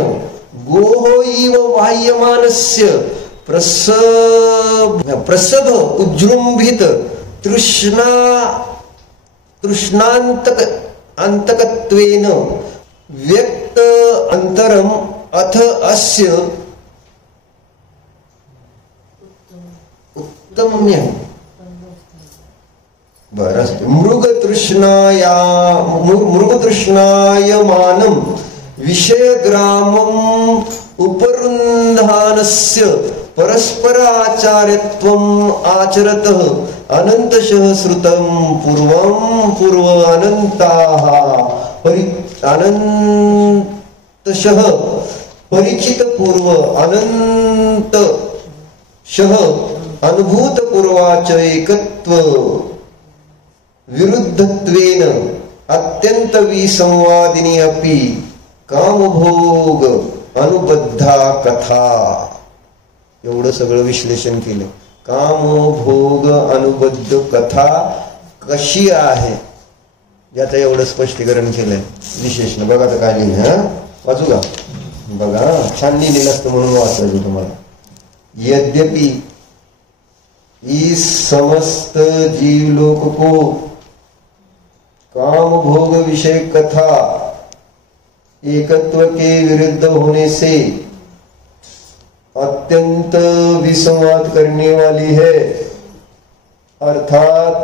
गोह इव वाह्यमानस्य प्रसभ उज्जृंभित तृष्णांतक अंतकत्वेन व्यक्त अंतरम अथ अस्य उत्तम्य मृगतृष्णायमानं विषयग्रामम् उपरुन्धानस्य परस्पराचार्यत्वम् आचरतः अनन्तशः श्रुतं पूर्व अनन्ताः अनन्तशः परिचित पूर्व अनन्तशः अनुभूत पूर्वाच एकत्व विरुद्धत्वेन अत्यंत विसंवादिनी अपि कामभोग अनुबद्धा कथा. एवढं सगळं विश्लेषण केलं. कामभोग अनुबद्ध कथा कशी आहे याचं एवढं स्पष्टीकरण केलंय विशेषण. बघा तर काय लिहिलं, वाचू का? बघा, छान लिहिलेलं असतं म्हणून वाचायचं तुम्हाला. यद्यपि इस समस्त जीव लोक को काम भोग विषय कथा एकत्व के विरुद्ध होने से अत्यंत विसंवाद करने वाली है, अर्थात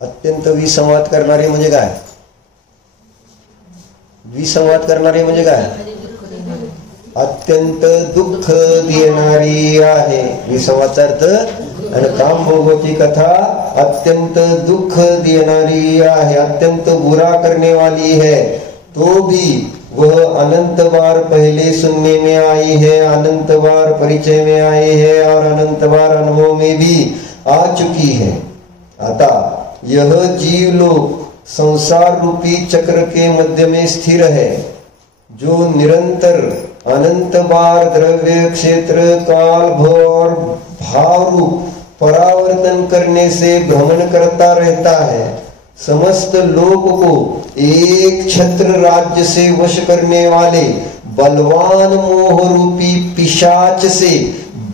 अत्यंत विसंवाद करणारी म्हणजे काय? विसंवाद करणारी म्हणजे काय? अत्यंत दुःख देणारी आहे विसंवादचा अर्थ. आणि कामभोगाची कथा अत्यंत दुःख देणारी आहे, अत्यंत बुरा करने वाली है. तो भी वह अनंत बार पहले सुनने में आई है, अनंत बार परिचय में आई है और अनंत बार अनुभव में भी आ चुकी है. आता यह जीव लोक संसार रूपी चक्र के मध्य में स्थिर है, जो निरंतर अनंत बार द्रव्य क्षेत्र काल और भाव रूप परावर्तन करने से भ्रमण करता रहता है. समस्त लोक को एक छत्र राज्य से वश करने वाले बलवान मोह रूपी पिशाच से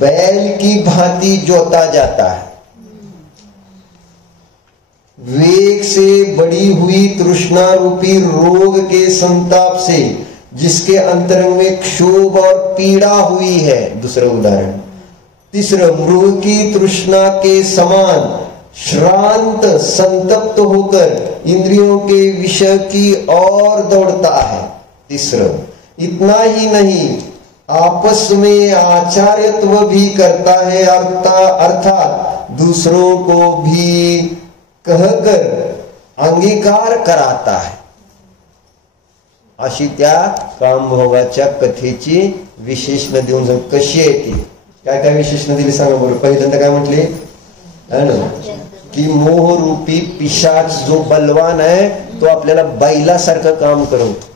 बैल की भांति जोता जाता है. वेग से बड़ी हुई तृष्णा रूपी रोग के संताप से जिसके अंतरंग में क्षोभ और पीड़ा हुई है. दूसरा उदाहरण. तीसरा, मृग की तृष्णा के समान श्रांत संतप्त होकर इंद्रियों के विषय की ओर दौड़ता है. तीसरा, इतना ही नहीं, आपस में आचार्यत्व भी करता है, अर्थात दूसरों को भी कहकर अंगीकार कराता है. अशी त्या कामभोगाच्या कथेची विशेषण देऊन सांग कशी आहे ती. काय काय विशेषण दिली सांगा बरोबर. पहिल्यांदा काय म्हटले की मोहरूपी पिशाच जो बलवान आहे तो आपल्याला बैलासारखं काम करवतो.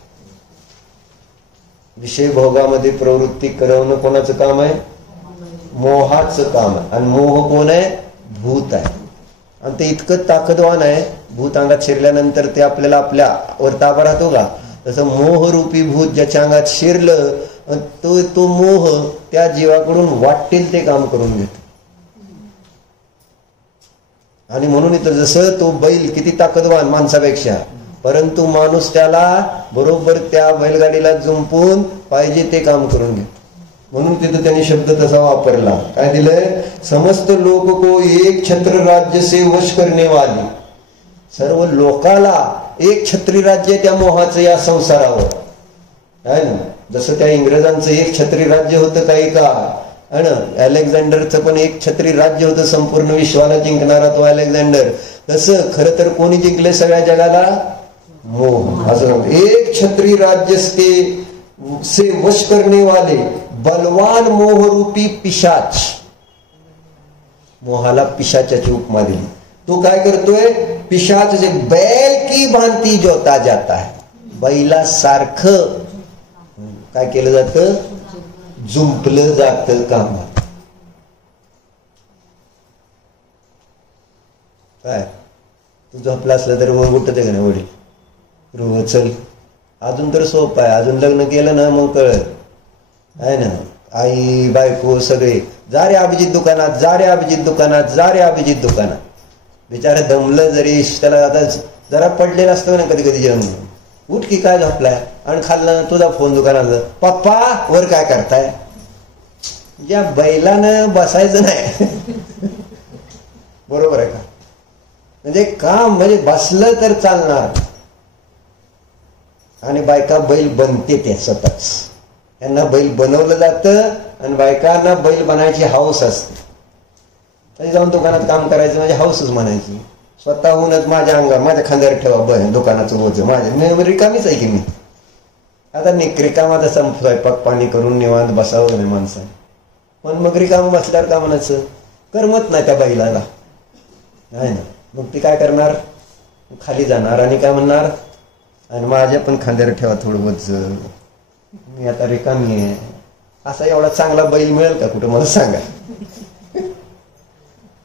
विषय भोगामध्ये प्रवृत्ती करवणं कोणाचं काम आहे? मोहाचं काम आहे. आणि मोह कोण आहे? भूत आहे. आणि ते इतकं ताकदवान आहे, भूत अंगात शिरल्यानंतर ते आपल्याला आपल्यावर ताबा राहतो का? तसं मोहरूपी भूत ज्याच्या अंगात शिरलं तो मोह त्या जीवाकडून वाटेल ते काम करून घेतो. आणि म्हणून इथं जसं तो बैल किती ताकदवान माणसापेक्षा, परंतु माणूस त्याला बरोबर त्या बैलगाडीला जुंपून पाहिजे ते काम करून घेतो. म्हणून तिथं त्यांनी शब्द तसा वापरला. काय दिलंय? समस्त लोक को एक छत्र राज्य से वश करने वाली. सर्व लोकाला एक छत्री राज्य त्या मोहाचं या संसारावर आहे ना. जसं त्या इंग्रजांचं एक छत्री राज्य होतं काही का, अलेक्झांडरचं पण एक छत्री राज्य होतं संपूर्ण विश्वाला जिंकणारा तो अलेक्झांडर. तसं खरं तर कोणी जिंकले सगळ्या जगाला? मोह. असं एक छत्री राज्य से वश करने वाले बलवान मोहरूपी पिशाच. मोहाला पिशाचाची उपमा दिली. तो काय करतोय? पिशाच जे बैल की भांति जोता जाता है. बैलासारखं काय केलं जातं? जुंपलं जातं कामात. काय तू झोपला असलं तर उठत का नाही वडील? रोज चल. अजून तर सोपं आहे. अजून लग्न केलं ना मग कळत आहे ना. आई बायको सगळे जा रे अभिजित दुकानात, जा रे अभिजित दुकानात, जा रे अभिजित दुकानात. बिचारा दमलं जरी त्याला आता जरा पडलेलं असतं ना कधी कधी जेवण. उठ की काय झोपलाय? आणि खाल्लं तुझा फोन दुकानात, पप्पा वर काय करताय? या बैलानं बसायचं नाही. बरोबर आहे का? म्हणजे काम म्हणजे बसलं तर चालणार. आणि बायका बैल बनते त्या स्वतःच. यांना बैल बनवलं जातं आणि बायकांना बैल बनायची हौस असते. तरी जाऊन दुकानात काम करायचं म्हणजे हौसच म्हणायची. स्वतःहूनच माझ्या अंगावर माझ्या खांद्यावर ठेवा दुकानाचं ओझं माझ्या रिकामीच आहे की मी. आता रिकामात असं स्वयंपाक पाणी करून निवांत बसावं नाही माणसाने. पण मग रिकाम बसल्यावर का म्हणायचं? करमत नाही त्या बैलाला आहे ना. मग ती काय करणार, खाली जाणार आणि काय म्हणणार, आणि माझ्या पण खांद्यावर ठेवा थोडं वज्ज, मी आता रिकामी आहे. असा एवढा चांगला बैल मिळेल का कुठं, मला सांगा.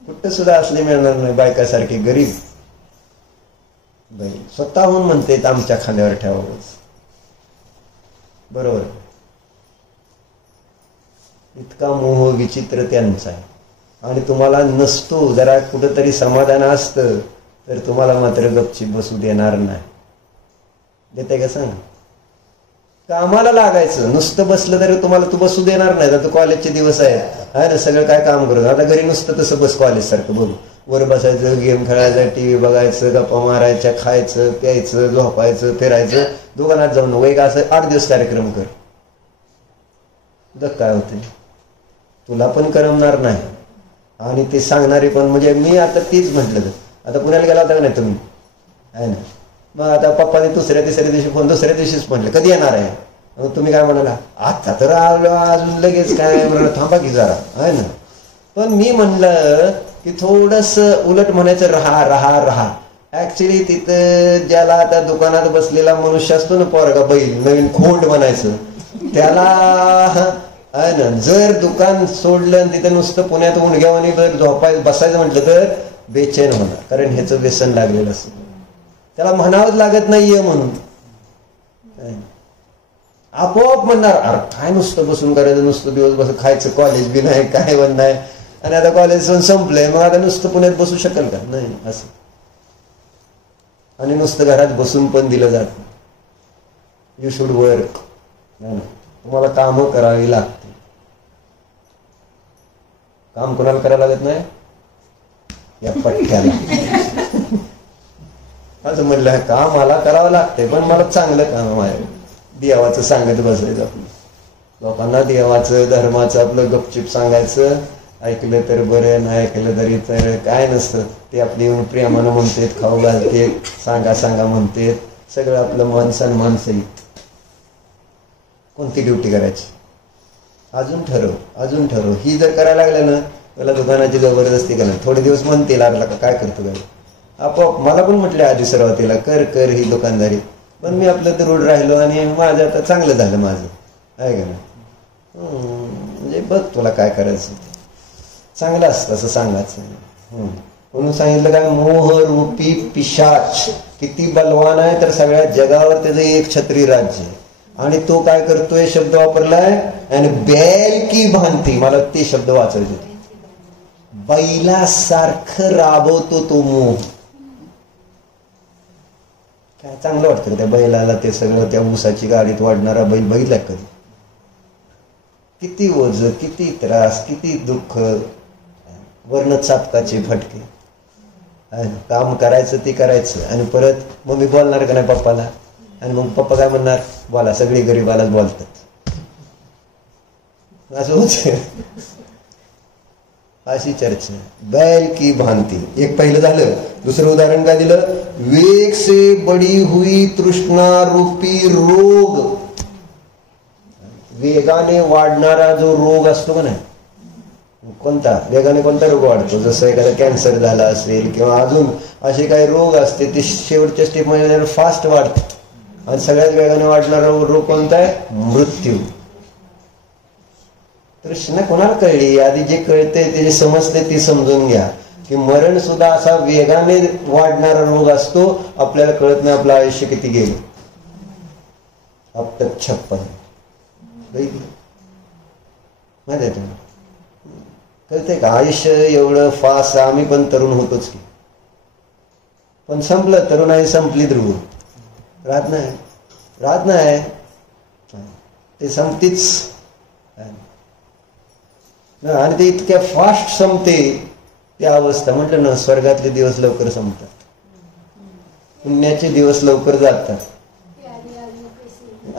कुठं सुद्धा असले मिळणार नाही. बायकासारखी गरीब बैल स्वतःहून म्हणते आमच्या खांद्यावर ठेवावं. बरोबर. इतका मोह विचित्र त्यांचा आहे. आणि तुम्हाला नसतो, जरा कुठंतरी समाधान असतं तर तुम्हाला मात्र गपचीप बसू देणार नाही. देते का सांग. कामाला लागायचं, नुसतं बसलं तरी तुम्हाला तू बसू देणार नाही. आता कॉलेजचे दिवस आहेत, आहे ना, सगळं काय काम करत. आता घरी नुसतं तसं बस कॉलेज सारखं बोलू, वर बसायचं, गेम खेळायचं, टीव्ही बघायचं, गप्पा मारायच्या, खायचं प्यायचं, झोपायचं, फिरायचं, दुकानात जाऊन वैग असं 8 दिवस कार्यक्रम कर. काय होते, तुला पण करमणार नाही. आणि ते सांगणारे पण, म्हणजे मी आता तीच म्हटलं, आता पुण्याला गेला होता का नाही तुम्ही, आहे ना, मग आता पप्पाने दुसऱ्या तिसऱ्या दिवशी फोन, दुसऱ्या दिवशीच म्हटलं कधी येणार आहे. मग तुम्ही काय म्हणाला, आता तर आलो अजून लगेच काय, म्हणलं थांबा की जरा, आहे ना. पण मी म्हणलं की थोडस उलट म्हणायचं, राहा राहा राहा. ऍक्च्युली तिथं ज्याला आता दुकानात बसलेला मनुष्य असतो ना, पोरगा बैल, नवीन खोंड म्हणायचं त्याला, आहे ना, जर दुकान सोडलं आणि तिथं नुसतं पुण्यात उंडग्यावानी जर बसायचं म्हटलं तर बेचैन होणार. कारण ह्याचं व्यसन लागलेलं असतं, त्याला म्हणावंच लागत नाहीये म्हणून. आपोआप म्हणणार, अरे काय नुसतं बसून करायचं, नुसतं दिवस बसून खायचं, कॉलेज बी नाही, काय पण नाही, आणि आता कॉलेज संपलंय, मग आता नुसतं पुण्यात बसू शकेल का, नाही असं. आणि नुसतं घरात बसून पण दिलं जात. You should work. तुम्हाला कामं करावी लागते. काम कोणाला करायला लागत नाही, या पठ्ठ्याला. असं म्हणलं, काम मला करावं लागते, पण मला चांगलं काम आहे. देवाचं सांगत बसायचं आपलं, लोकांना देवाचं धर्माचं आपलं गपचिप सांगायचं. ऐकलं तर बरं, नाही ऐकलं तरी तर काय नसतं. ते आपली येऊन प्रेमानं म्हणतात, खाऊ घालते, सांगा सांगा म्हणते, सगळं आपलं मन सन्मान सहित. कोणती ड्युटी करायची अजून ठरव, अजून ठरव. ही जर करायला लागलं ना, त्याला दुकानाची जबरदस्ती करणार. थोडे दिवस म्हणते लागला का काय करतो काय, आपोआप. मला पण म्हटले आधी सुरुवातीला, कर कर ही दुकानदारी, पण मी आपलं तर रूढ राहिलो आणि माझं आता चांगलं झालं माझं, आहे का ना. म्हणजे बघ तुला काय करायचं, चांगलं असतं असं सांगायचं. म्हणून सांगितलं काय, मोहरूपी पिशाच किती बलवान आहे, तर सगळ्या जगावर त्याचं एक छत्री राज्य आहे. आणि तो काय करतोय, शब्द वापरलाय, आणि बैल की भांती, मला ते शब्द वाचायचे होते. बैलासारखं राबवतो तो मोह. काय चांगलं वाटतं त्या बैलाला, ते सगळं त्या ऊसाची गाडीत वाढणारा बैल बघितला कधी, किती ओझ, किती त्रास, किती दुःख, वर्ण चापकाचे फटके. काम करायचं ते करायचं, आणि परत मग मी बोलणार का नाही पप्पाला, आणि मग पप्पा काय म्हणणार, बोला, सगळी गरीबालाच बोलतात, असं होत. अशी चर्चा. बैल की भांती एक पहिलं झालं. दुसरं उदाहरण काय दिलं, वेग से बडी हुई तृष्णा रूपी रोग. वेगाने वाढणारा जो रोग असतो का नाही, कोणता वेगाने कोणता रोग वाढतो, जसं एखादा कॅन्सर झाला असेल किंवा अजून असे काही रोग असते, ते शेवटच्या स्टेपमध्ये फास्ट वाढते. आणि सगळ्यात वेगाने वाढणारा रोग कोणता आहे, मृत्यू. तृष्णा कोणाला कळली, आधी जे कळते ते जे समजते ते समजून घ्या, की मरण सुद्धा असा वेगाने वाढणारा रोग असतो. आपल्याला कळत नाही आपलं आयुष्य किती गेलं. अब तक 56 माहिती आहे तुम्हाला, कळते का आयुष्य एवढं फास्ट. आम्ही पण तरुण होतोच की, पण संपलं, तरुणाई संपली, ध्रुव राहत नाही, राहत नाही, ते संपतीच. आणि ते इतक्या फास्ट संपते त्या अवस्था. म्हटलं ना, स्वर्गातले दिवस लवकर संपतात, पुण्याचे दिवस लवकर जातात.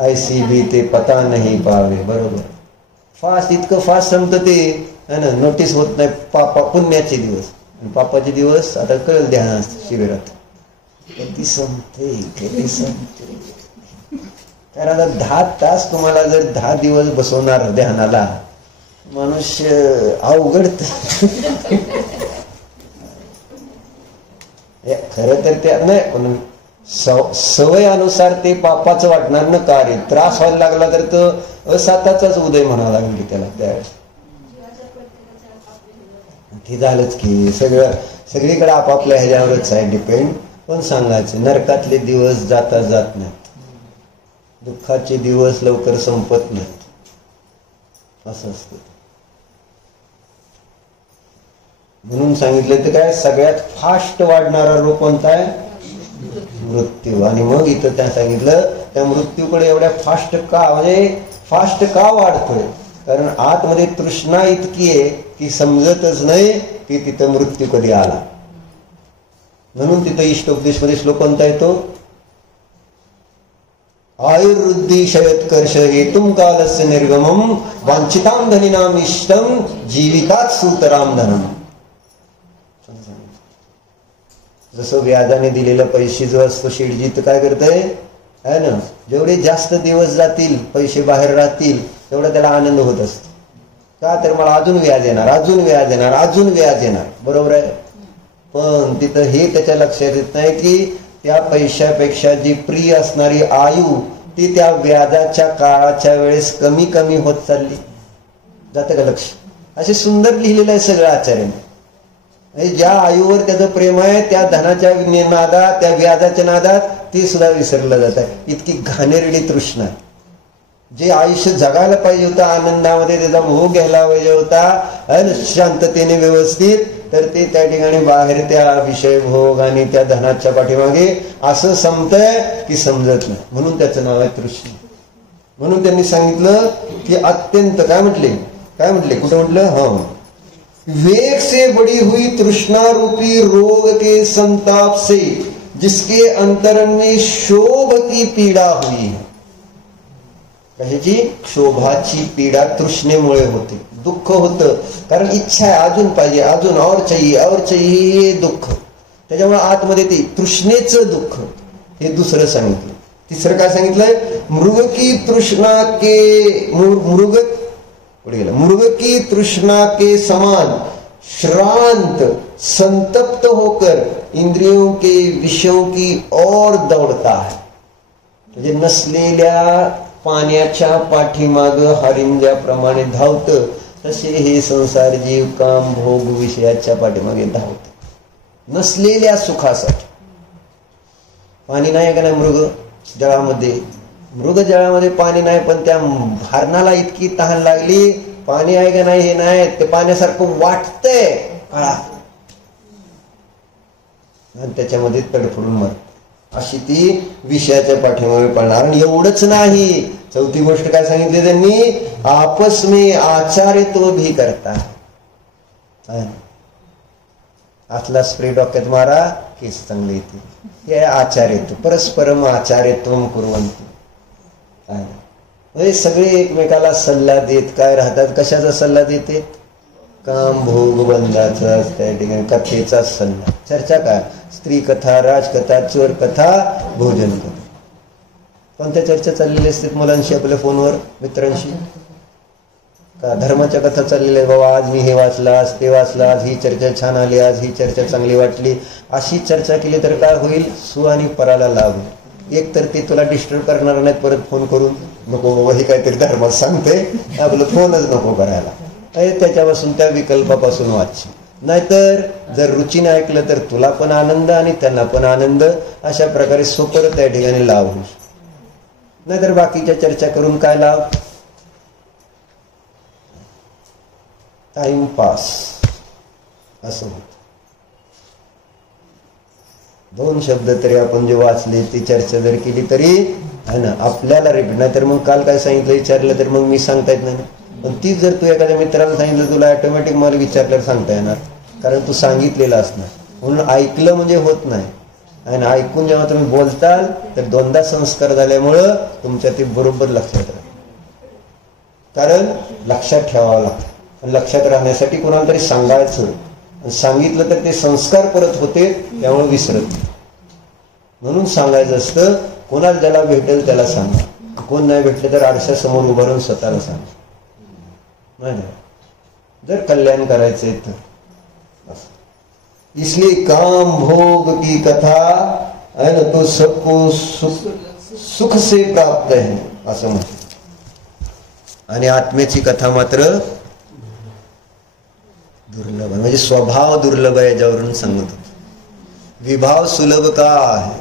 ICB ते पता नाही पावे. बरोबर, फास्ट, इतकं फास्ट संपतं ते, है ना. नोटीस होत नाही पुण्याचे दिवस. आणि पापाचे दिवस आता कळेल ध्यान शिबिरात, कधी संपते कधी संपते. कारण आता 10 तास तुम्हाला जर 10 दिवस बसवणार ध्यानाला, मनुष्य अवघड. खरं तर ते नाही, पण सवय अनुसार ते पापाचं वाटणार ना कार्य. त्रास व्हायला लागला तर तो असाताचाच उदय म्हणावा लागेल की त्याला त्यावेळेस. ते झालंच की सगळीकडे आपापल्या ह्याच्यावरच आहे डिपेंड. पण सांगायचं नरकातले दिवस जाता जात नाहीत, दुःखाचे दिवस लवकर संपत नाहीत, असं असतं. म्हणून सांगितलं तर काय सगळ्यात फास्ट वाढणारा रोग कोणता आहे? मृत्यू. आणि मग इथं त्या सांगितलं त्या मृत्यूकडे एवढ्या फास्ट का, म्हणजे फास्ट का वाढतोय? कारण आतमध्ये तृष्णा इतकी आहे की समजतच नाही की तिथं मृत्यू कधी आला. म्हणून तिथं इष्टोपदेश मध्ये श्लोक कोणता येतो? आयुर्वृद्धी शयत्कर्ष हेतुम कालस्य निर्गमम वांछिताम धनिनाम इष्टम जीविकात सूतराम धनम. जसं व्याजाने दिलेला पैसे जो असतो शेडजी तर काय करतंय है ना, जेवढे जास्त दिवस जातील पैसे बाहेर राहतील तेवढा त्याला आनंद होत असतो. का तर मला अजून व्याज येणार, अजून व्याज येणार, अजून व्याज येणार. बरोबर आहे. पण तिथं हे त्याच्या लक्षात येत नाही की त्या पैशापेक्षा जी प्रिय असणारी आयु ती त्या व्याजाच्या काळाच्या वेळेस कमी कमी होत चालली. जातं का लक्ष? असे सुंदर लिहिलेलं आहे सगळं आचार्याने. ज्या आयुवर त्याचं प्रेम आहे त्या धनाच्या नादात, त्या व्याजाच्या नादात ते सुद्धा विसरलं जात आहे. इतकी घाणेरडी तृष्णा आहे. जे आयुष्य जगायला पाहिजे होतं आनंदामध्ये, त्याचा मोह घ्यायला पाहिजे होता शांततेने व्यवस्थित, तर ते त्या ठिकाणी बाहेर त्या विषय भोग आणि त्या धनाच्या पाठीमागे असं संपतंय की समजत नाही. म्हणून त्याचं नाव आहे तृष्णा. म्हणून त्यांनी सांगितलं की अत्यंत काय म्हटले कुठं म्हटलं? वेग से बड़ी हुई तृष्णा रूपी रोग के संताप से जिसके अंतरंग में शोभ की पीड़ा हुई है. कशाची? शोभाची पीडा तृष्णेमुळे होते. दुःख होतं कारण इच्छा आहे, अजून पाहिजे, अजून और चाहिए दुःख. त्याच्यामुळे आतमध्ये ते तृष्णेचं दुःख. हे दुसरं सांगितलं. तिसरं काय सांगितलंय? मृग की तृष्णा के समान श्रांत संतप्त होकर इंद्रियों के विषयों की ओर दौड़ता है. म्हणजे नसलेल्या पाण्याच्या पाठीमाग हरिंजाप्रमाणे धावत तसे हे संसार जीव काम भोग विषयाच्या पाठीमागे धावत नसलेल्या सुखासाठी. पाणी नाही का नाही मृग जळामध्ये पाणी नाही, पण त्या हरणाला इतकी तहान लागली, पाणी आहे का नाही हे नाही, ते पाण्यासारखं वाटतंय काळा आणि त्याच्यामध्ये तडफडून मर. अशी ती विषयाच्या पाठीमागे पडणार. आणि एवढंच नाही, चौथी गोष्ट काय सांगितली त्यांनी? आपस में आचार्यत्व भी करता है. आतला स्प्रे डोक्यात मारा केस चांगले येते. हे आचार्यत्व. परस्परम आचार्यत्वम कुर्वन्ति. म्हणजे सगळे एकमेकाला सल्ला देत काय राहतात. कशाचा सल्ला देते? काम भोग बंधाचा, त्या ठिकाणी कथेचा सल्ला. चर्चा काय? स्त्री कथा, राजकथा, चोर कथा, भोजन कथा. कोणत्या चर्चा चाललेल्या असतात मुलांशी, आपल्या फोनवर, मित्रांशी? का धर्माच्या कथा चाललेल्या आहेत. बाबा आज मी हे वाचलं, आज ते वाचलं, आज ही चर्चा छान आली, आज ही चर्चा चांगली वाटली. अशी चर्चा केली तर काय होईल? सु आणि पराला लाभ. एक तर ते तुला डिस्टर्ब करणार नाहीत परत फोन करून, नको बाबा हे काहीतरी धर्मात सांगते, आपलं फोनच नको करायला. त्याच्यापासून, त्या विकल्पापासून वाचशील. नाहीतर जर रुचीने ऐकलं तर तुला पण आनंद आणि त्यांना पण आनंद. अशा प्रकारे सोपर त्या ठिकाणी लाभ होईल. नाहीतर बाकीच्या चर्चा करून काय लाभ? टाइमपास असं होत. दोन शब्द तरी आपण जे वाचले ती चर्चा जर केली तरी है ना आपल्याला रिपीट. नाही तर मग काल काय सांगितलं विचारलं तर मग मी सांगता येत नाही. पण तीच जर तू एखाद्या मित्राला सांगितलं तुला ऑटोमॅटिक मला विचारल्यावर सांगता येणार, कारण तू सांगितलेलं असणार. म्हणून ऐकलं म्हणजे होत नाही. आणि ऐकून जेव्हा तुम्ही बोलताल तर दोनदा संस्कार झाल्यामुळं तुमच्या ते बरोबर लक्षात राहतं. कारण लक्षात ठेवावं लागतं. लक्षात राहण्यासाठी कोणाला तरी सांगायचं, सांगितलं तर ते संस्कार परत होते, त्यामुळे विसरत नाही. म्हणून सांगायचं असतं. कोणाला ज्याला भेटेल त्याला सांगा. कोण नाही भेटले तर आरशा समोर उभं राहून स्वतःला सांगा. नाही जर कल्याण करायचंय तर. इसलिए काम भोग की कथा है ना, तो सबको सुख से प्राप्त आहे असं म्हणतात. आणि आत्म्याची कथा मात्र दुर्लभ आहे. म्हणजे स्वभाव दुर्लभ आहे याच्यावरून सांगत होतो. विभाव सुलभ का आहे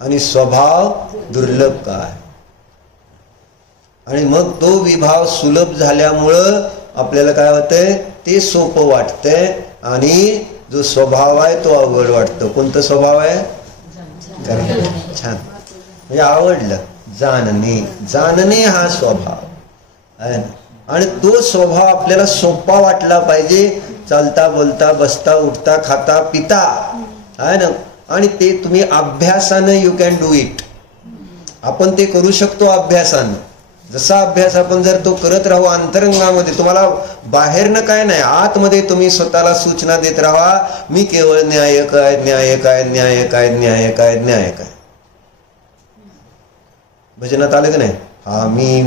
आणि स्वभाव दुर्लभ का आहे. आणि मग तो विभाव सुलभ झाल्यामुळं आपल्याला काय होतंय, ते सोपं वाटतंय आणि जो स्वभाव आहे तो अवघड वाटतो. कोणता स्वभाव आहे? छान, म्हणजे आवडलं. जाणणे हा स्वभाव आहे आणि तो स्वभाव आपल्याला सोपा वाटला पाहिजे. चालता बोलता बसता उठता खाता पिता आहे ना. आणि ते तुम्ही अभ्यासानं यू कॅन डू इट. आपण ते करू शकतो अभ्यासानं. जसा अभ्यास आपण जर तो करत राहू अंतरंगामध्ये, तुम्हाला बाहेरनं काय नाही, आतमध्ये तुम्ही स्वतःला सूचना देत राहा, मी केवळ न्यायक आहे, न्यायक आहे, न्यायक आहे, न्यायक आहे, न्यायक आहे. भजनात आलं का नाही? हामी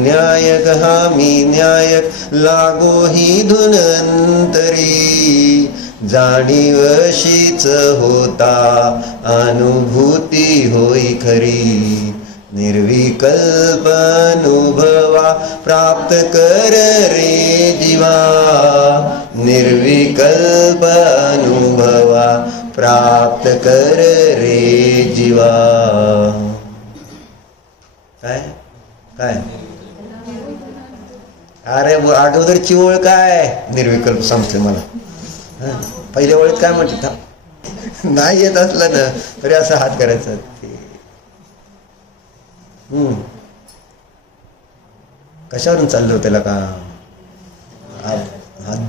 न्यायक लागो ही धुनंतरी, जाणीवशीच होता अनुभूती होई खरी. निर्विकल्प अनुभवा प्राप्त कर रे जीवा, निर्विकल्प अनुभवा प्राप्त कर रे जीवा. काय काय अरे अगोदरची ओळ काय? निर्विकल्प सांगते मला. पहिल्या ओळीत काय म्हणतात? नाही येत असलं ना तरी असं हात करायचा. कशावरून चाललो त्याला का?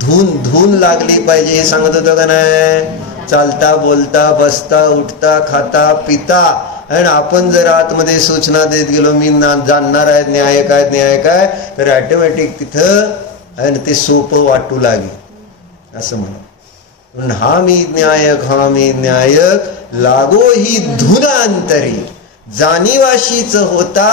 धून लागली पाहिजे हे सांगत होतं का नाही? चालता बोलता बसता उठता खाता पिता. आणि आपण जर आतमध्ये सूचना देत गेलो, मी जाणणार आहे, न्यायक आहे, न्यायक आहे, तर ऑटोमॅटिक तिथं आणि ते सोपं वाटू लागेल असं म्हणा. हा मी न्यायक लागो ही धुन अंतरी, जाणीवाशीच होता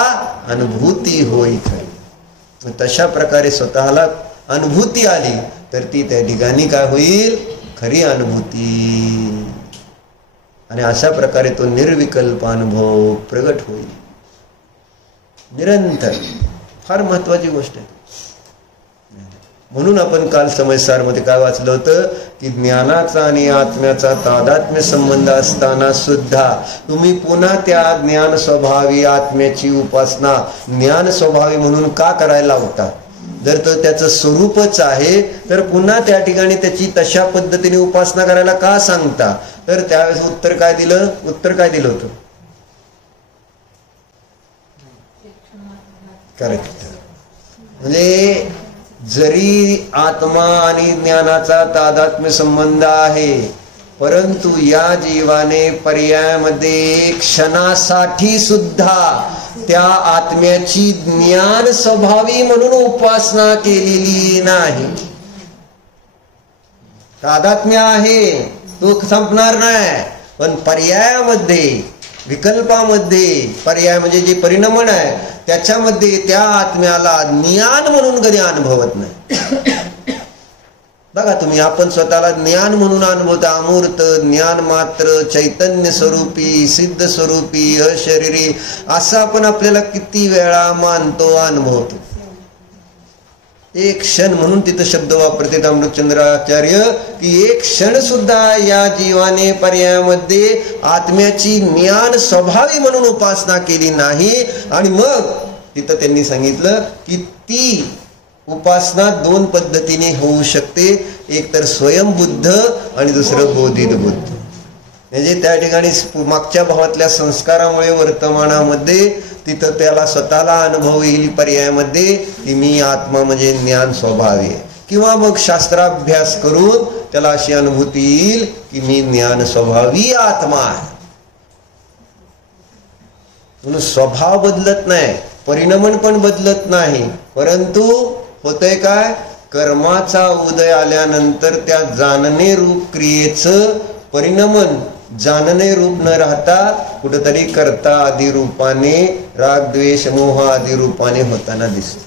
अनुभूती होई खरी. तशा प्रकारे स्वतःला अनुभूती आली तर ती त्या ठिकाणी काय होईल? खरी अनुभूती. आणि अशा प्रकारे तो निर्विकल्प अनुभव प्रगट होईल निरंतर. फार महत्वाची गोष्ट आहे. म्हणून आपण काल समयसार मध्ये काय वाचलं होतं की ज्ञानाचा आणि आत्म्याचा तादात्म्य संबंध असताना सुद्धा तुम्ही पुन्हा त्या ज्ञान स्वभावी आत्म्याची उपासना ज्ञान स्वभावी म्हणून का करायला लावता? जर तर त्याचं स्वरूपच आहे तर पुन्हा त्या ठिकाणी त्याची तशा पद्धतीने उपासना करायला का सांगता? तर त्यावेळेस उत्तर काय दिलं होतं? करेक्ट. म्हणजे जरी आत्मा आणि ज्ञानाचा तादात्म्य संबंध आहे, परंतु या जीवाने पर्यायामध्ये क्षणासाठी सुद्धा त्या आत्म्याची ज्ञान स्वभावी म्हणून उपासना केलेली नाही. तादात्म्य आहे तो संपणार नाही, पण पर्यायामध्ये विकल्पामध्ये पर्याय म्हणजे जे परिणमन आहे त्याच्यामध्ये त्या आत्म्याला ज्ञान म्हणून कधी अनुभवत नाही. बघा तुम्ही, आपण स्वतःला ज्ञान म्हणून अनुभवता. अमूर्त ज्ञान मात्र चैतन्य स्वरूपी सिद्ध स्वरूपी अशरीरी असं आपण आपल्याला किती वेळा मानतो अनुभवतो. एक क्षण म्हणून तिथं शब्द वापरते अमृतचंद्राचार्य की एक क्षण सुद्धा या जीवाने पर्यायामध्ये आत्म्याची ज्ञान स्वभावी म्हणून उपासना केली नाही. आणि मग तिथं त्यांनी सांगितलं की ती उपासना दोन पद्धतीने होऊ शकते, एक तर स्वयंबुद्ध आणि दुसरं बोधित बुद्ध. म्हणजे त्या ठिकाणी मागच्या भावातल्या संस्कारामुळे वर्तमानामध्ये तिथं त्याला स्वतःला अनुभव येईल पर्यायामध्ये की मी आत्मा म्हणजे ज्ञान स्वभावी आहे, किंवा मग शास्त्राभ्यास करून त्याला अशी अनुभूती येईल की मी ज्ञान स्वभावी आत्मा आहे. म्हणून स्वभाव बदलत नाही, परिणमन पण बदलत नाही, परंतु होतंय काय? कर्माचा उदय आल्यानंतर त्या जाणणे रूप क्रियेचं परिणमन जाणणे रूप न राहता कुठेतरी कर्ता आदी रूपाने राग द्वेष मोह आदी रूपाने होताना दिसत.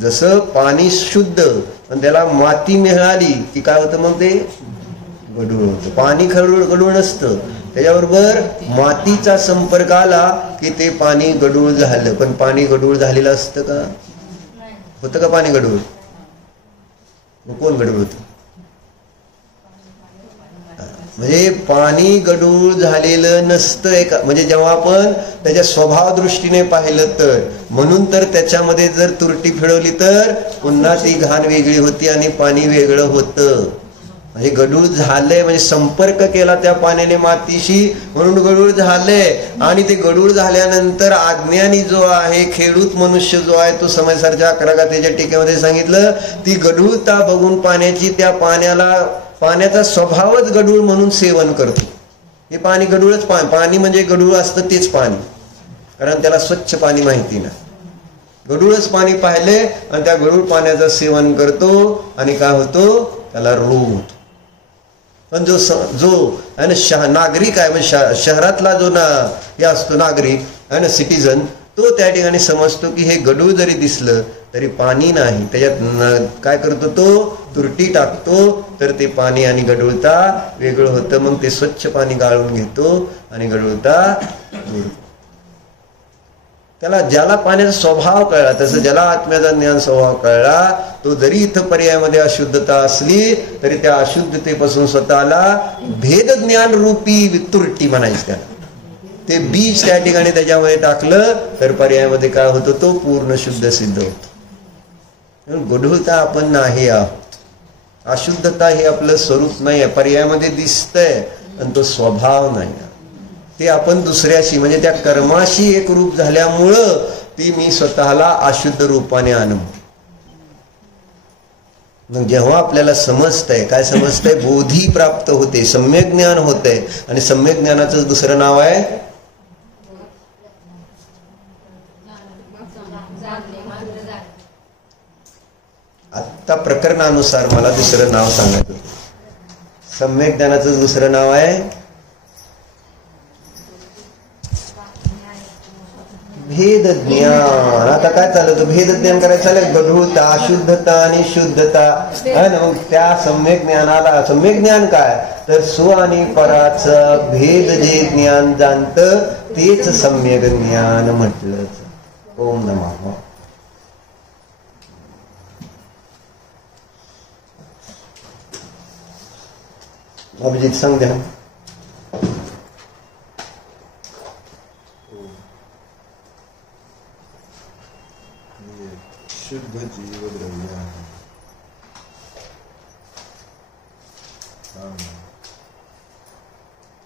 जसं पाणी शुद्ध पण त्याला माती मिळाली की काय होतं मग ते गढूळ होतं. पाणी गढूळ नसतं, त्याच्याबरोबर मातीचा संपर्क आला की ते पाणी गढूळ झालं. पण पाणी गढूळ झालेलं असतं का? होतं का पाणी गढूळ? कोण गढूळ होतं? म्हणजे पाणी गढूळ झालेलं नसतं. म्हणजे जेव्हा आपण त्याच्या स्वभाव दृष्टीने पाहिलं तर, म्हणून तर त्याच्यामध्ये जर तुरटी फिरवली तर पुन्हा ती घाण वेगळी होती आणि पाणी वेगळं होतं. म्हणजे गढूळ झालंय म्हणजे संपर्क केला त्या पाण्याने मातीशी म्हणून गढूळ झालंय. आणि ते गढूळ झाल्यानंतर अज्ञानी जो आहे, खेडूत मनुष्य जो आहे, तो समयसारच्या 11 गाथेच्या टीकेमध्ये सांगितलं, ती गढूळता बघून पाण्याची त्या पाण्याचा स्वभावच गढूळ म्हणून सेवन करतो. हे पाणी गढूळच पाणी म्हणजे गढूळ असतं तेच पाणी, कारण त्याला स्वच्छ पाणी माहिती नाही. गढूळच पाणी पाहिले आणि त्या गढूळ पाण्याचं सेवन करतो आणि काय होतो? त्याला रोग होतो. पण जो आहे ना नागरिक आहे, म्हणजे शहरातला जो हे असतो नागरिक आहे ना, सिटीजन, तो त्या ठिकाणी समजतो की हे गढूळ जरी दिसलं तरी पाणी नाही. त्याच्यात काय करतो? तो तुरटी टाकतो तर ते पाणी आणि गढूळता वेगळं होतं. मग ते स्वच्छ पाणी गाळून घेतो आणि गढूळता दूर. त्याला ज्याला पाण्याचा स्वभाव कळला, तसं ज्याला आत्म्याचा ज्ञान स्वभाव कळला, तो जरी इथं पर्यायामध्ये अशुद्धता असली तरी त्या अशुद्धतेपासून स्वतःला भेद ज्ञान रूपी तुरटी म्हणायची. त्याला ते बीज त्या ठिकाणी त्याच्यामध्ये टाकलं तर पर्यायामध्ये काय होतं? तो पूर्ण शुद्ध सिद्ध होतो. गढूळता आपण नाही आहोत. अशुद्धता हे आपलं स्वरूप नाही आहे. पर्यायामध्ये दिसतंय पण तो स्वभाव नाही. ते आपण दुसऱ्याशी म्हणजे त्या कर्माशी एक रूप झाल्यामुळं ती मी स्वतःला अशुद्ध रूपाने अनुभव. मग जेव्हा आपल्याला समजतंय, काय समजतंय? बोधी प्राप्त होते, सम्यक ज्ञान होतंय. आणि सम्यक ज्ञानाचं दुसरं नाव आहे आत्ता प्रकरणानुसार मला दुसरं नाव सांगायचं. सम्यक ज्ञानाचं दुसरं नाव आहे भेद ज्ञान. आता काय चाललं? भेद ज्ञान करायचं चालेल. गढूळता, अशुद्धता आणि शुद्धता आहे ना. मग त्या सम्यक ज्ञानाला, सम्यक ज्ञान काय तर स्व आणि पराचं भेद जे ज्ञान जाणतं तेच सम्यक ज्ञान म्हटलं. ओम नमः. अभिजित सांग द्या. शुद्ध जीव द्रव्य आहे.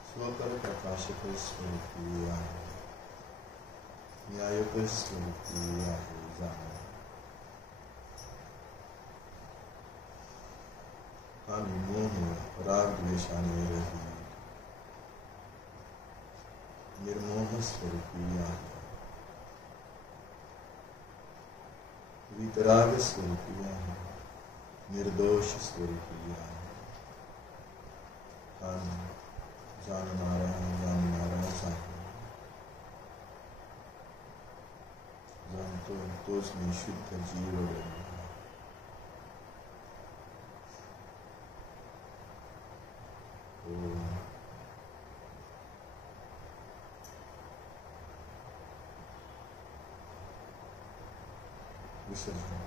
स्वकर प्रकाशक स्वरूपी आहे. न्यायक स्वरूपी आहे. आणि मोह राग द्वेषाने रहित निर्मोह स्वरूपी आहे. वितराग स्वरूपी आहे. निर्दोष स्वरूपी आहे. आणि जाणणाराच आहे. जाणतो तोच मी शुद्ध जीव आहे. विसर्जन.